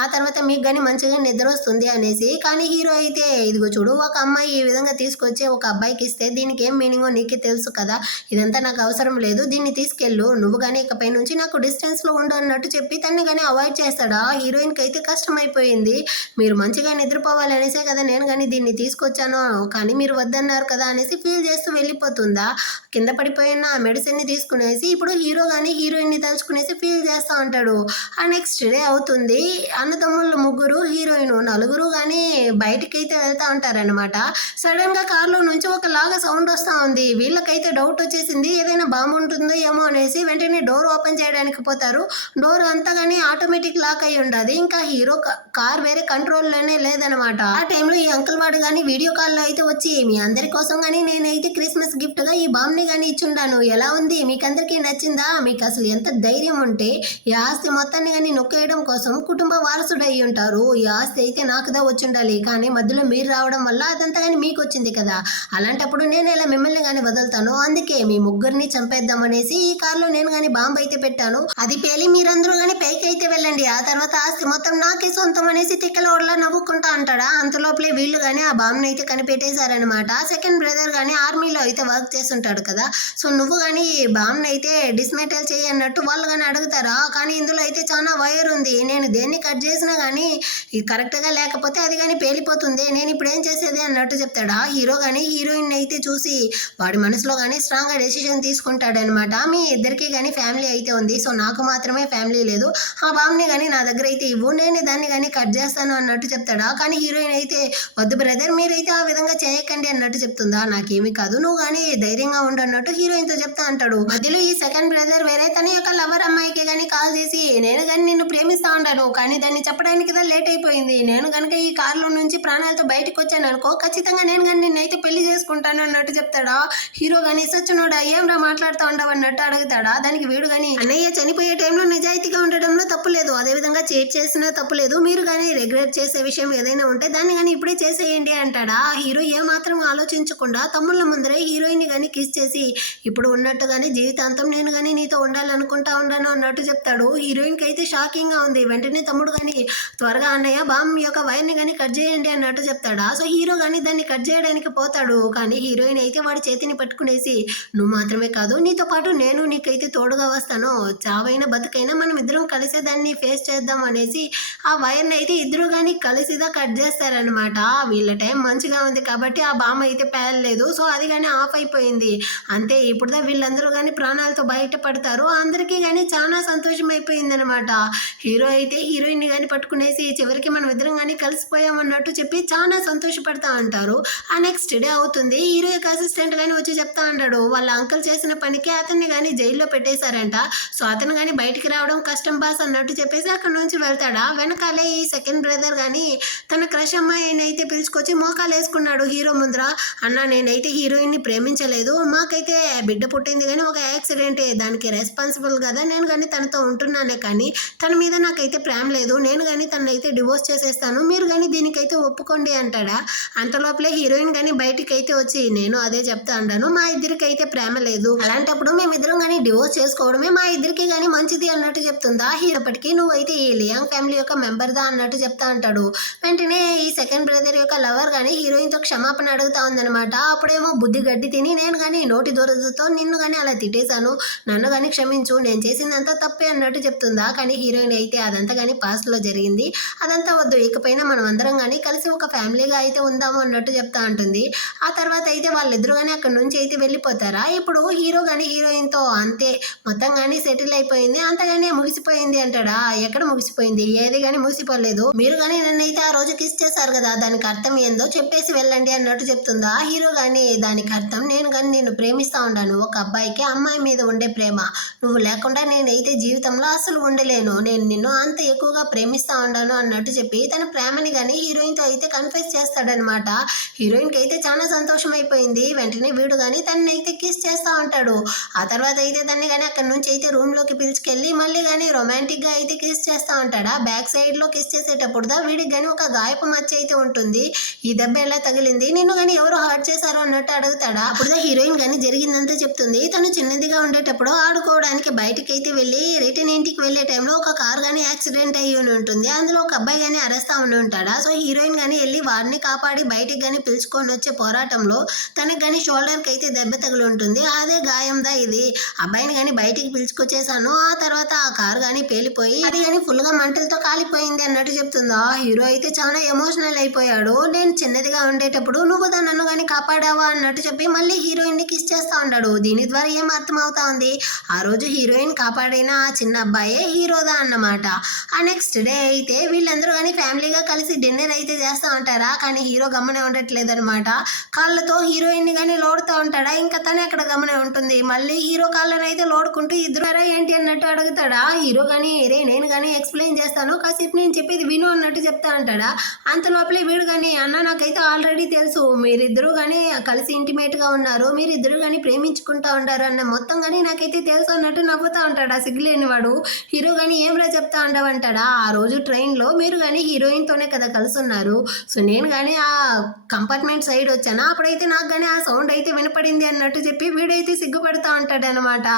ఆ తర్వాత మీకు కానీ మంచిగా నిద్ర వస్తుంది అనేసి. కానీ హీరో అయితే ఇదిగో చూడు, ఒక అమ్మాయి ఈ విధంగా తీసుకొచ్చి ఒక అబ్బాయికి ఇస్తే దీనికి ఏం మీనింగో నీకే తెలుసు కదా, ఇదంతా నాకు అవసరం లేదు, దీన్ని తీసుకెళ్ళు, నువ్వు కానీ ఇకపై నుంచి నాకు డిస్టెన్స్ లో ఉండు అన్నట్టు చెప్పి తన్ని కానీ అవాయిడ్ చేస్తాడా. హీరోయిన్ కి అయితే కష్టమైపోయింది. మీరు మంచిగా నిద్రపోవాలనేసే కదా నేను కానీ దీన్ని తీసుకొచ్చాను, కానీ మీరు వద్దన్నారు కదా అనేసి ఫీల్ చేస్తూ వెళ్ళిపోతుందా. కింద పడిపోయిన మెడిసిన్ ని తీసుకునేసి ఇప్పుడు హీరో కానీ హీరోయిన్ ని తలుచుకునేసి ఫీల్ చేస్తూ ఉంటాడు. ఆ నెక్స్ట్ డే అవుతుంది. అన్నదమ్ముళ్ళు ముగ్గురు, హీరోయిన్ నలుగురు కానీ బయటికి అయితే వెళ్తా ఉంటారనమాట. సడన్ గా కార్లో నుంచి ఒక లాగా సౌండ్ వస్తూ ఉంది. వీళ్ళకైతే డౌట్ వచ్చేసింది, ఏదైనా బాంబు ఉంటుందో ఏమో అనేసి వెంటనే డోర్ ఓపెన్ చేయడానికి పోతారు. డోర్ అంతా కానీ ఆటోమేటిక్ లాక్ అయి ఉండదు. ఇంకా హీరో కార్ వేరే కంట్రోల్లోనే లేదనమాట. ఆ టైంలో ఈ అంకుల్ వాడు కానీ వీడియో కాల్లో అయితే వచ్చి మీ అందరి కోసం కానీ నేనైతే క్రిస్మస్ గిఫ్ట్ గా ఈ బాంబ్ ని కానీ ఇచ్చుండాను, ఎలా ఉంది, మీకందరికీ నచ్చిందా, మీకు అసలు ఎంత ధైర్యం ఉంటే ఈ ఆస్తి మొత్తాన్ని కానీ నొక్కేయడం కోసం కుటుంబ వారసుడు అయ్యి ఉంటారు, ఈ ఆస్తి అయితే నాకుదా వచ్చి ఉండాలి, కానీ మధ్యలో మీరు రావడం వల్ల అదంతా కానీ మీకు వచ్చింది కదా, అలాంటప్పుడు నేను ఇలా మిమ్మల్ని కానీ వదులుతాను, అందుకే మీ ముగ్గురిని చంపేద్దామనేసి ఈ కార్లో నేను కానీ బాంబు అయితే పెట్టాను, అది పేలి మీరందరూ కానీ పైకి అయితే వెళ్ళండి, ఆ తర్వాత ఆస్తి మొత్తం నాకే సొంతం అనేసి తిక్కలోడ్లా నవ్వుకుంటా అంటాడా. అంతలోపలే వీళ్ళు కానీ ఆ బాంబుని అయితే కనిపెట్టేశారనమాట. సెకండ్ బ్రదర్ కానీ ఆర్మీలో అయితే వర్క్ చేస్తుంటాడు కదా, సో నువ్వు కానీ బాంబుని అయితే డిస్మెటల్ చేయి అన్నట్టు వాళ్ళు కానీ అడుగుతారా. కానీ ఇందులో అయితే చాలా వైర్ ఉంది, నేను దేన్ని కట్ చేసినా కానీ ఇది కరెక్ట్గా లేకపోతే అది కానీ పేలిపోతుంది, నేను ఇప్పుడు ఏం చేసేది అన్నట్టు చెప్తాడా. హీరో కానీ హీరోయిన్ అయితే చూసి వాడి మనసులో కానీ స్ట్రాంగ్గా డెసిషన్ తీసుకుంటాడనమాట. మీ ఇద్దరికి కానీ ఫ్యామిలీ అయితే ఉంది, సో నాకు మాత్రమే ఫ్యామిలీ లేదు, ఆ బాంబుని కానీ నా దగ్గర అయితే ఇవ్వు, నేను దాన్ని కానీ కట్ చేస్తాను అన్నట్టు చెప్తాడా. కానీ హీరోయిన్ అయితే వద్దు బ్రదర్, మీరైతే ఆ విధంగా చేయకండి అన్నట్టు చెప్తుందా. నాకేమీ కాదు, నువ్వు కానీ ధైర్యంగా ఉండు అన్నట్టు హీరోయిన్ తో చెప్తా అంటాడు. మధ్యలో ఈ సెకండ్ బ్రదర్ వేరే తన యొక్క లవర్ అమ్మాయికి కానీ కాల్ చేసి నేను కానీ కానీ నిన్ను ప్రేమిస్తా ఉంటాను, కానీ దాన్ని చెప్పడానికి కదా లేట్ అయిపోయింది. నేను కనుక ఈ కారులో నుంచి ప్రాణాలతో బయటకు వచ్చాను అనుకో, ఖచ్చితంగా నేను కానీ నిన్నైతే పెళ్లి చేసుకుంటాను అన్నట్టు చెప్తాడా. హీరో కానీ సచ్చినోడా ఏం రా మాట్లాడుతూ ఉండవు అన్నట్టు అడుగుతాడా. దానికి వీడు కానీ అన్నయ్య చనిపోయే టైంలో నిజాయితీగా ఉండడంలో తప్పు లేదు, అదేవిధంగా చీట్ చేసినా తప్పు లేదు, మీరు కానీ రిగ్రెట్ చేసే విషయం ఏదైనా ఉంటే దాన్ని కానీ ఇప్పుడే చేసేయండి అంటాడా. హీరో ఏమాత్రం ఆలోచించకుండా తమ్ముళ్ళ ముందరే హీరోయిన్ కానీ కిస్ చేసి ఇప్పుడు ఉన్నట్టుగానే జీవితాంతం నేను కానీ నీతో ఉండాలనుకుంటా ఉన్నాను అన్నట్టు చెప్తాడు. హీరోయిన్కి అయితే షాకింగ్ గా ఉంది. వెంటనే తమ్ముడు కానీ త్వరగా అన్నయ్య బామ్ యొక్క వైర్ని కానీ కట్ చేయండి అన్నట్టు చెప్తాడా. సో హీరో కానీ దాన్ని కట్ చేయడానికి పోతాడు, కానీ హీరోయిన్ అయితే వాడి చేతిని పట్టుకునేసి నువ్వు మాత్రమే కాదు నీతో పాటు నేను నీకైతే తోడుగా వస్తాను, చావైనా బతుకైనా మనం ఇద్దరం కలిసే దాన్ని ఫేస్ చేద్దాం అనేసి ఆ వైర్ని అయితే ఇద్దరు కానీ కలిసిదా కట్ చేస్తారనమాట. వీళ్ళ టైం మంచిగా ఉంది కాబట్టి ఆ బామ్మ అయితే పేలలేదు, సో అది కానీ ఆఫ్ అయిపోయింది. అంతే ఇప్పుడుదా వీళ్ళందరూ కానీ ప్రాణాలతో బయటపడతారు. అందరికీ కానీ చాలా సంతోషం అయిపోయింది అనమాట. హీరో అయితే హీరోయిన్ కానీ పట్టుకునేసి చివరికి మనం ఇద్దరం కానీ కలిసిపోయామన్నట్టు చెప్పి చాలా సంతోషపడతా ఉంటారు. ఆ నెక్స్ట్ డే అవుతుంది. హీరో యొక్క అసిస్టెంట్ కానీ వచ్చి చెప్తా ఉంటాడు వాళ్ళ అంకుల్ చేసిన పనికి అతన్ని కానీ జైల్లో పెట్టేశారంట, సో అతను కానీ బయటికి రావడం కష్టం బాస్ అన్నట్టు చెప్పేసి అక్కడ నుంచి వెళ్తాడా. వెనకాలే ఈ సెకండ్ బ్రదర్ కానీ తన క్రష్ అమ్మాయిని అయితే పిలుచుకొచ్చి మోకాలు వేసుకున్నాడు హీరో ముందర. అన్న నేనైతే హీరోయిన్ని ప్రేమించలేదు, మాకైతే బిడ్డ పుట్టింది కానీ ఒక యాక్సిడెంటే, దానికి రెస్పాన్సిబుల్ కదా, నేను కానీ తనతో ఉంటున్నానే కానీ తన మీద నాకైతే ప్రేమ లేదు, నేను కానీ తనైతే డివోర్స్ చేసేస్తాను, మీరు కానీ దీనికైతే ఒప్పుకోండి అంటాడా. అంతలోపలే హీరోయిన్ కానీ బయటికి అయితే వచ్చి నేను అదే చెప్తా అంటాను, మా ఇద్దరికి అయితే ప్రేమ లేదు, అలాంటప్పుడు మేమిద్దరం కానీ డివోర్స్ చేసుకోవడమే మా ఇద్దరికి కానీ మంచిది అన్నట్టు చెప్తుందా. హీరోపటికి నువ్వైతే ఈ లియాంగ్ ఫ్యామిలీ యొక్క మెంబర్ దా అన్నట్టు చెప్తా అంటాడు. వెంటనే ఈ సెకండ్ బ్రదర్ యొక్క లవర్ కానీ హీరోయిన్తో క్షమాపణ అడుగుతా ఉందనమాట. అప్పుడేమో బుద్ధి గడ్డి తిని నేను కానీ నోటి దొరదతో నిన్ను కానీ అలా తిట్టేశాను, నన్ను కానీ క్షమించు, నేను చేసిందంతా తప్పే అన్నట్టు చెప్తుందా. కానీ హీరోయిన్ అయితే అదంతా కానీ పాస్ట్లో జరిగింది, అదంతా వద్దు, ఇకపైన మనం అందరం కానీ కలిసి ఒక ఫ్యామిలీగా అయితే ఉందాము అన్నట్టు చెప్తా ఉంటుంది. ఆ తర్వాత అయితే వాళ్ళిద్దరూ కానీ అక్కడ నుంచి అయితే వెళ్ళిపోతారా. ఇప్పుడు హీరో కానీ హీరోయిన్తో అంతే మొత్తం కానీ సెటిల్ అయిపోయింది, అంతగానే ముగిసిపోయింది అంటాడా. ఎక్కడ ముగిసిపోయింది, ఏది కానీ ముగిసిపోలేదు, మీరు కానీ నన్నైతే ఆ రోజు కిస్ చేశారు కదా, దానికి అర్థం ఏందో చెప్పేసి వెళ్ళండి అన్నట్టు చెప్తుందా. హీరో కానీ దానికి అర్థం నేను కానీ నేను ప్రేమిస్తా ఉన్నాను, ఒక అబ్బాయికి అమ్మాయి మీద ఉండే ప్రేమ, నువ్వు లేకుండా నేనైతే జీవితంలో అసలు ఉండలేను, నేను నిన్ను అంత ఎక్కువగా ప్రేమిస్తా ఉన్నాను అన్నట్టు చెప్పి తన ప్రేమని కానీ హీరోయిన్తో అయితే కన్ఫెస్ చేస్తాడనమాట. హీరోయిన్కి అయితే చాలా సంతోషం అయిపోయింది. వెంటనే వీడు కానీ తనని అయితే కిస్ చేస్తూ ఉంటాడు. ఆ తర్వాత అయితే తన్ని కానీ అక్కడ నుంచి అయితే రూమ్లోకి పిలుచుకెళ్ళి మళ్ళీ కానీ రొమాంటిక్గా అయితే కిస్ చేస్తూ ఉంటాడా. బ్యాక్ సైడ్లో కిస్ చేసేటప్పుడు వీడికి కానీ ఒక గాయపు మచ్చ అయితే ఉంటుంది. ఈ దెబ్బ ఎలా తగిలింది, నిన్ను కానీ ఎవరు హర్ట్ చేశారు అన్నట్టు అడుగుతాడా. అప్పుడు హీరోయిన్ కానీ జరిగిందంతా చెప్తుంది. తను చిన్నదిగా ఉండేటప్పుడు ఆడుకోవడానికి బయటకి అయితే వెళ్ళి రిటర్న్ ఇంటికి వెళ్ళే టైంలో ఒక కార్ కానీ యాక్సిడెంట్ అయ్యి ఉంటుంది, అందులో ఒక అబ్బాయి కానీ అరెస్ట్ ఉండి ఉంటాడా. సో హీరోయిన్ కానీ వెళ్ళి వారిని కాపాడి బయటికి కానీ పిలుచుకొని వచ్చే పోరాటంలో తనకి కానీ షోల్డర్కి అయితే దెబ్బ తగిలి ఉంటుంది. అదే గాయందా ఇది, అబ్బాయిని కానీ బయటికి పిలుచుకొచ్చేసాను, ఆ తర్వాత ఆ కారు కానీ పేలిపోయి అది కానీ ఫుల్గా మంటలతో కాలిపోయింది అన్నట్టు చెప్తుందా. హీరో అయితే చాలా ఎమోషనల్ అయిపోయాడు. నేను చిన్నదిగా ఉండేటప్పుడు నువ్వు నన్ను కానీ కాపాడావా అన్నట్టు చెప్పి మళ్ళీ హీరోయిన్ని కిస్ చేస్తూ ఉంటాడు. దీని ద్వారా ఏం అర్థం అవుతా ఉంది, ఆ రోజు హీరోయిన్ కాపాడిన ఆ చిన్న అబ్బాయే హీరోదా అన్నమాట. ఆ నెక్స్ట్ డే అయితే వీళ్ళందరూ కానీ ఫ్యామిలీగా కలిసి డిన్నర్ అయితే చేస్తూ ఉంటారా. కానీ హీరో గమనే ఉండట్లేదు అనమాట. కాళ్ళతో హీరోయిన్ని కానీ లోడుతూ ఉంటాడా, ఇంకా తనే అక్కడ గమనే ఉంటుంది. మళ్ళీ హీరో కాళ్ళని అయితే లోడుకుంటూ ఇద్దరు ఏంటి అన్నట్టు అడుగుతాడా. హీరో కానీ రే నేను కానీ ఎక్స్ప్లెయిన్ చేస్తాను, కాసేపు నేను చెప్పేది విను అన్నట్టు చెప్తా అంటాడా. అంత లోపలే వీడు కానీ అన్న నాకైతే ఆల్రెడీ తెలుసు, మీరిద్దరూ కానీ కలిసి ఇంటిమేట్గా ఉన్నారు, మీరిద్దరూ కానీ ప్రేమించుకుంటా ఉంటారు అన్న మొత్తం కానీ నాకైతే తెలుసు అన్నట్టు నవ్వుతా ఉంటాడా సిగ్గులేని వాడు. హీరో కానీ ఏమిరా చెప్తా ఉండవంటాడా, ఆ రోజు ట్రైన్లో మీరు కానీ హీరోయిన్తోనే కదా కలిసి ఉన్నారు, సో నేను కానీ ఆ కంపార్ట్మెంట్ సైడ్ వచ్చాను, అప్పుడైతే నాకు కానీ ఆ సౌండ్ అయితే వినపడింది అన్నట్టు చెప్పి వీడైతే సిగ్గుపడతా ఉంటాడు అనమాట.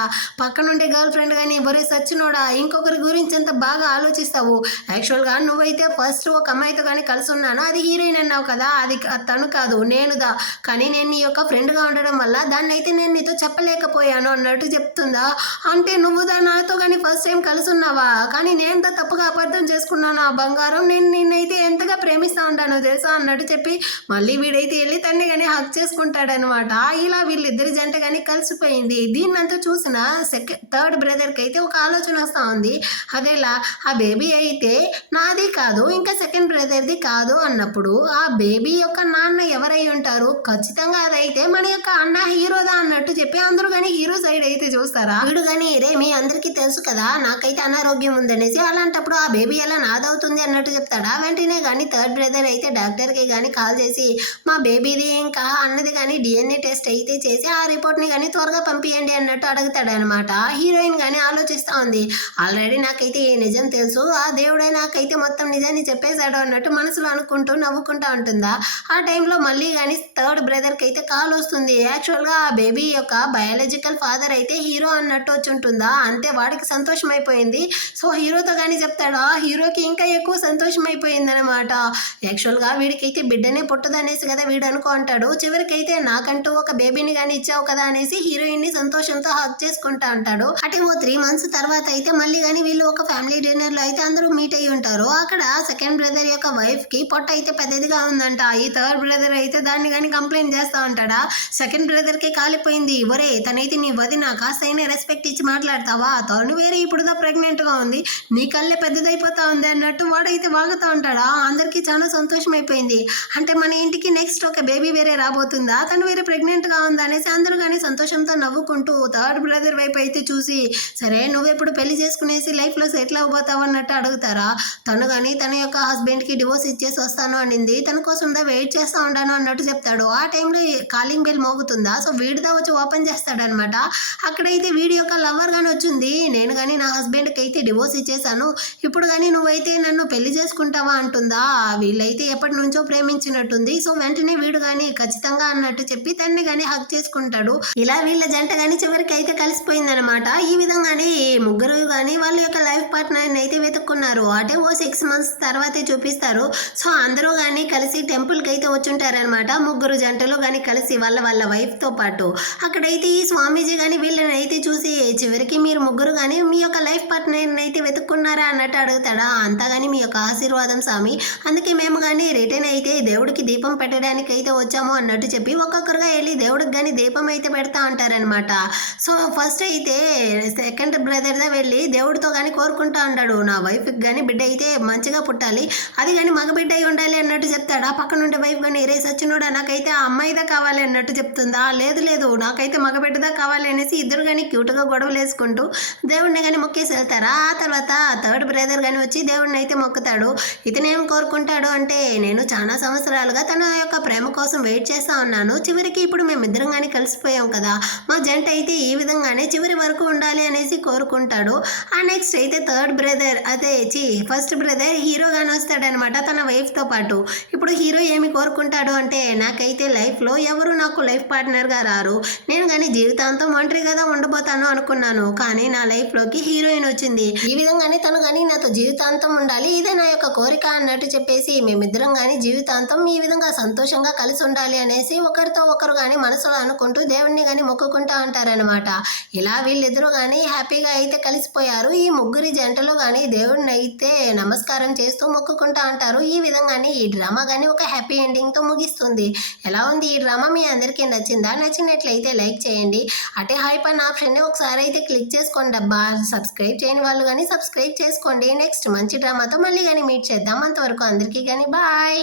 పక్కనుండే గర్ల్ ఫ్రెండ్ కానీ ఎవరే సచ్చినోడా ఇంకొకరి గురించి అంత బాగా ఆలోచిస్తావు, యాక్చువల్గా నువ్వైతే ఫస్ట్ ఒక అమ్మాయితో కానీ కలిసి ఉన్నాను, అది హీరోయిన్ అన్నావు కదా, అది తను కాదు నేనుదా, కానీ నేను నీ యొక్క ఫ్రెండ్గా ఉండడం వల్ల దాన్ని అయితే నేను నీతో చెప్పలేకపోయాను అన్నట్టు చెప్తుందా. అంటే నువ్వు నాతో కానీ ఫస్ట్ టైం కలిసి ఉన్నావా, కానీ నేను తప్పుగా అబద్ధం చేసుకున్నాను ఆ బంగారం, నేను నిన్నైతే ఎంతగా ప్రేమిస్తా ఉంటానో తెలుసా అన్నట్టు చెప్పి మళ్ళీ వీడైతే వెళ్ళి తన్ని కానీ హక్ చేసుకుంటాడనమాట. ఇలా వీళ్ళిద్దరి జంట కానీ కలిసిపోయింది. దీన్నంతా చూసిన థర్డ్ బ్రదర్కి అయితే ఒక ఆలోచన వస్తూ ఉంది, అదేలా ఆ బేబీ అయితే నాది కాదు ఇంకా సెకండ్ బ్రదర్ది కాదు అన్నప్పుడు ఆ బేబీ యొక్క నాన్న ఎవరై ఉంటారు, ఖచ్చితంగా అదైతే మన యొక్క అన్న హీరోదా అన్నట్టు చెప్పి అందరూ కానీ హీరో సైడ్ అయితే చూస్తారా. వీడు కానీ రే మీ అందరికీ తెలుసు కదా నాకైతే అన్న అనారోగ్యం ఉందనేసి. అలాంటప్పుడు ఆ బేబీ ఎలా నాదవుతుంది అన్నట్టు చెప్తాడా. వెంటనే కానీ థర్డ్ బ్రదర్ అయితే డాక్టర్కి కానీ కాల్ చేసి మా బేబీది ఇంకా అన్నది కానీ DNA టెస్ట్ అయితే చేసి ఆ రిపోర్ట్ని కానీ త్వరగా పంపించండి అన్నట్టు అడుగుతాడనమాట. హీరోయిన్ కానీ ఆలోచిస్తూ ఉంది. ఆల్రెడీ నాకైతే ఈ నిజం తెలుసు, ఆ దేవుడే నాకైతే మొత్తం నిజాన్ని చెప్పేశాడు అన్నట్టు మనసులో అనుకుంటూ నవ్వుకుంటూ ఉంటుందా. ఆ టైంలో మళ్ళీ కానీ థర్డ్ బ్రదర్కి అయితే కాల్ వస్తుంది. యాక్చువల్గా ఆ బేబీ యొక్క బయాలజికల్ ఫాదర్ అయితే హీరో అన్నట్టు వచ్చి ఉంటుందా. అంతే వాడికి సంతోషం అయిపోయింది. సో హీరోతో కానీ చెప్తాడా. హీరోకి ఇంకా ఎక్కువ సంతోషం అయిపోయింది అనమాట. యాక్చువల్గా వీడికైతే బిడ్డనే పుట్టదనేసి కదా వీడు అనుకుంటాడు. చివరికైతే నాకంటూ ఒక బేబీని కానీ ఇచ్చావు కదా అనేసి హీరోయిన్ ని సంతోషంతో హక్ చేసుకుంటా ఉంటాడు. అటు 3 months తర్వాత అయితే మళ్ళీ కానీ వీళ్ళు ఒక ఫ్యామిలీ డిన్నర్ లో అయితే అందరూ మీట్ అయ్యి ఉంటారు. అక్కడ సెకండ్ బ్రదర్ యొక్క వైఫ్ కి పొట్ట అయితే పెద్దదిగా ఉందంట. ఈ థర్డ్ బ్రదర్ అయితే దాన్ని కానీ కంప్లైంట్ చేస్తా ఉంటాడా. సెకండ్ బ్రదర్ కి కాలిపోయింది. ఒరే తనైతే నీ వదిన కాస్త అయినా రెస్పెక్ట్ ఇచ్చి మాట్లాడతావా, తను వేరే ఇప్పుడుదా ప్రెగ్నెంట్ గా ఉంది, నీ కళ్ళే పెద్దదైపోతా ఉంది అన్నట్టు వాడైతే వాగుతూ ఉంటాడా. అందరికీ చాలా సంతోషం అయిపోయింది. అంటే మన ఇంటికి నెక్స్ట్ ఒక బేబీ వేరే రాబోతుందా, తను వేరే ప్రెగ్నెంట్ గా ఉందా అనేసి అందరూ కానీ సంతోషంతో నవ్వుకుంటూ థర్డ్ బ్రదర్ వైపు అయితే చూసి సరే నువ్వెప్పుడు పెళ్లి చేసుకునేసి లైఫ్ లో సెటిల్ అవ్వబోతావు అన్నట్టు అడుగుతారా. తను కానీ తన యొక్క హస్బెండ్ కి డివోర్స్ ఇచ్చేసి వస్తాను అనింది, తన కోసం వెయిట్ చేస్తా ఉంటాను అన్నట్టు చెప్తాడు. ఆ టైంలో కాలింగ్ బెల్ మోగుతుందా. సో వీడిదా వచ్చి ఓపెన్ చేస్తాడనమాట. అక్కడైతే వీడి యొక్క లవర్ గాని వచ్చింది. నేను కానీ నా హస్బెండ్కి అయితే డివోర్స్ ఇచ్చేసాను, ఇప్పుడు కానీ నువ్వైతే నన్ను పెళ్లి చేసుకుంటావా అంటుందా. వీళ్ళైతే ఎప్పటి నుంచో ప్రేమించినట్టుంది. సో వెంటనే వీడు కానీ ఖచ్చితంగా అన్నట్టు చెప్పి తన్ని కానీ హక్ చేసుకుంటాడు. ఇలా వీళ్ళ జంట కానీ చివరికి అయితే కలిసిపోయిందనమాట. ఈ విధంగానే ముగ్గురు కానీ వాళ్ళ యొక్క లైఫ్ పార్ట్నర్ని అయితే వెతుక్కున్నారు. అంటే 6 months తర్వాతే చూపిస్తారు. సో అందరూ కానీ కలిసి టెంపుల్కి అయితే వచ్చుంటారనమాట. ముగ్గురు జంటలు కానీ కలిసి వాళ్ళ వైఫ్తో పాటు. అక్కడైతే ఈ స్వామీజీ కానీ వీళ్ళని అయితే చూసి చివరికి మీరు ముగ్గురు కానీ మీ యొక్క లైఫ్ పార్ట్నర్ని అయితే వెతుక్కున్నారా అన్నట్టు అడుగుతాడా. అంతా కానీ మీ యొక్క ఆశీర్వాదం స్వామి, అందుకే మేము కానీ రిటర్న్ అయితే దేవుడికి దీపం పెట్టడానికి అయితే వచ్చాము అన్నట్టు చెప్పి ఒక్కొక్కరుగా వెళ్ళి దేవుడికి కానీ దీపం అయితే పెడతా ఉంటారనమాట. సో ఫస్ట్ అయితే సెకండ్ బ్రదర్దా వెళ్ళి దేవుడితో కానీ కోరుకుంటా ఉంటాడు, నా వైఫ్కి కానీ బిడ్డ అయితే మంచిగా పుట్టాలి, అది కానీ మగ బిడ్డ అయి ఉండాలి అన్నట్టు చెప్తాడు. ఆ పక్కన ఉండే వైఫ్ కానీ రే సచ్చినోడా నాకైతే ఆ అమ్మాయిదా కావాలి అన్నట్టు చెప్తుందా. లేదు నాకైతే మగ బిడ్డదా కావాలి అనేసి ఇద్దరు కానీ క్యూట్గా గొడవలు వేసుకుంటూ దేవుడిని కానీ మొక్కేసి వెళ్తారా. ఆ తర్వాత థర్డ్ బ్రదర్ కానీ వచ్చి దేవుడిని అయితే మొక్కుతాడు. ఇతనేం కోరుకుంటాడు అంటే నేను చాలా సంవత్సరాలుగా తన యొక్క ప్రేమ కోసం వెయిట్ చేస్తా ఉన్నాను, చివరికి ఇప్పుడు మేమిద్దరం కానీ కలిసిపోయాం కదా, మా జంట అయితే ఈ విధంగానే చివరి వరకు ఉండాలి అనేసి కోరుకుంటాడు. ఆ నెక్స్ట్ అయితే third brother first brother hero గాని వస్తాడనమాట తన వైఫ్తో పాటు. ఇప్పుడు హీరో ఏమి కోరుకుంటాడు అంటే నాకైతే లైఫ్లో ఎవరు నాకు లైఫ్ పార్ట్నర్గా రారు, నేను కానీ జీవితాంతం ఒంటరిగా ఉండబోతాను అనుకున్నాను, కానీ నా లైఫ్లోకి హీరోయిన్ వచ్చింది, ఈ విధంగానే తను కానీ నాతో జీవితాంతం ఉండాలి, ఇదే నా యొక్క కోరిక అన్నట్టు చెప్పేసి మేమిద్దరం కానీ జీవితాంతం ఈ విధంగా సంతోషంగా కలిసి ఉండాలి అనేసి ఒకరితో ఒకరు కానీ మనసులో అనుకుంటూ దేవుణ్ణి కానీ మొక్కుకుంటా ఉంటారనమాట. ఇలా వీళ్ళిద్దరూ కానీ హ్యాపీగా అయితే కలిసిపోయారు. ఈ ముగ్గురి జంటలో కానీ దేవుడిని అయితే నమస్కారం చేస్తూ మొక్కుకుంటా అంటారు. ఈ విధంగానే ఈ డ్రామా కానీ ఒక హ్యాపీ ఎండింగ్తో ముగిస్తుంది. ఎలా ఉంది ఈ డ్రామా, మీ అందరికీ నచ్చిందా? నచ్చినట్లయితే లైక్ చేయండి. అటే హైప్ అన్న ఆప్షన్ని ఒకసారి అయితే క్లిక్ చేసుకోండి అబ్బా. సబ్స్క్రైబ్ చేయని వాళ్ళు కానీ సబ్స్క్రైబ్ చేసుకోండి. నెక్స్ట్ మంచి డ్రామాతో మళ్ళీ కానీ మీట్ చేద్దాం. అంతవరకు అందరికీ కానీ బాయ్.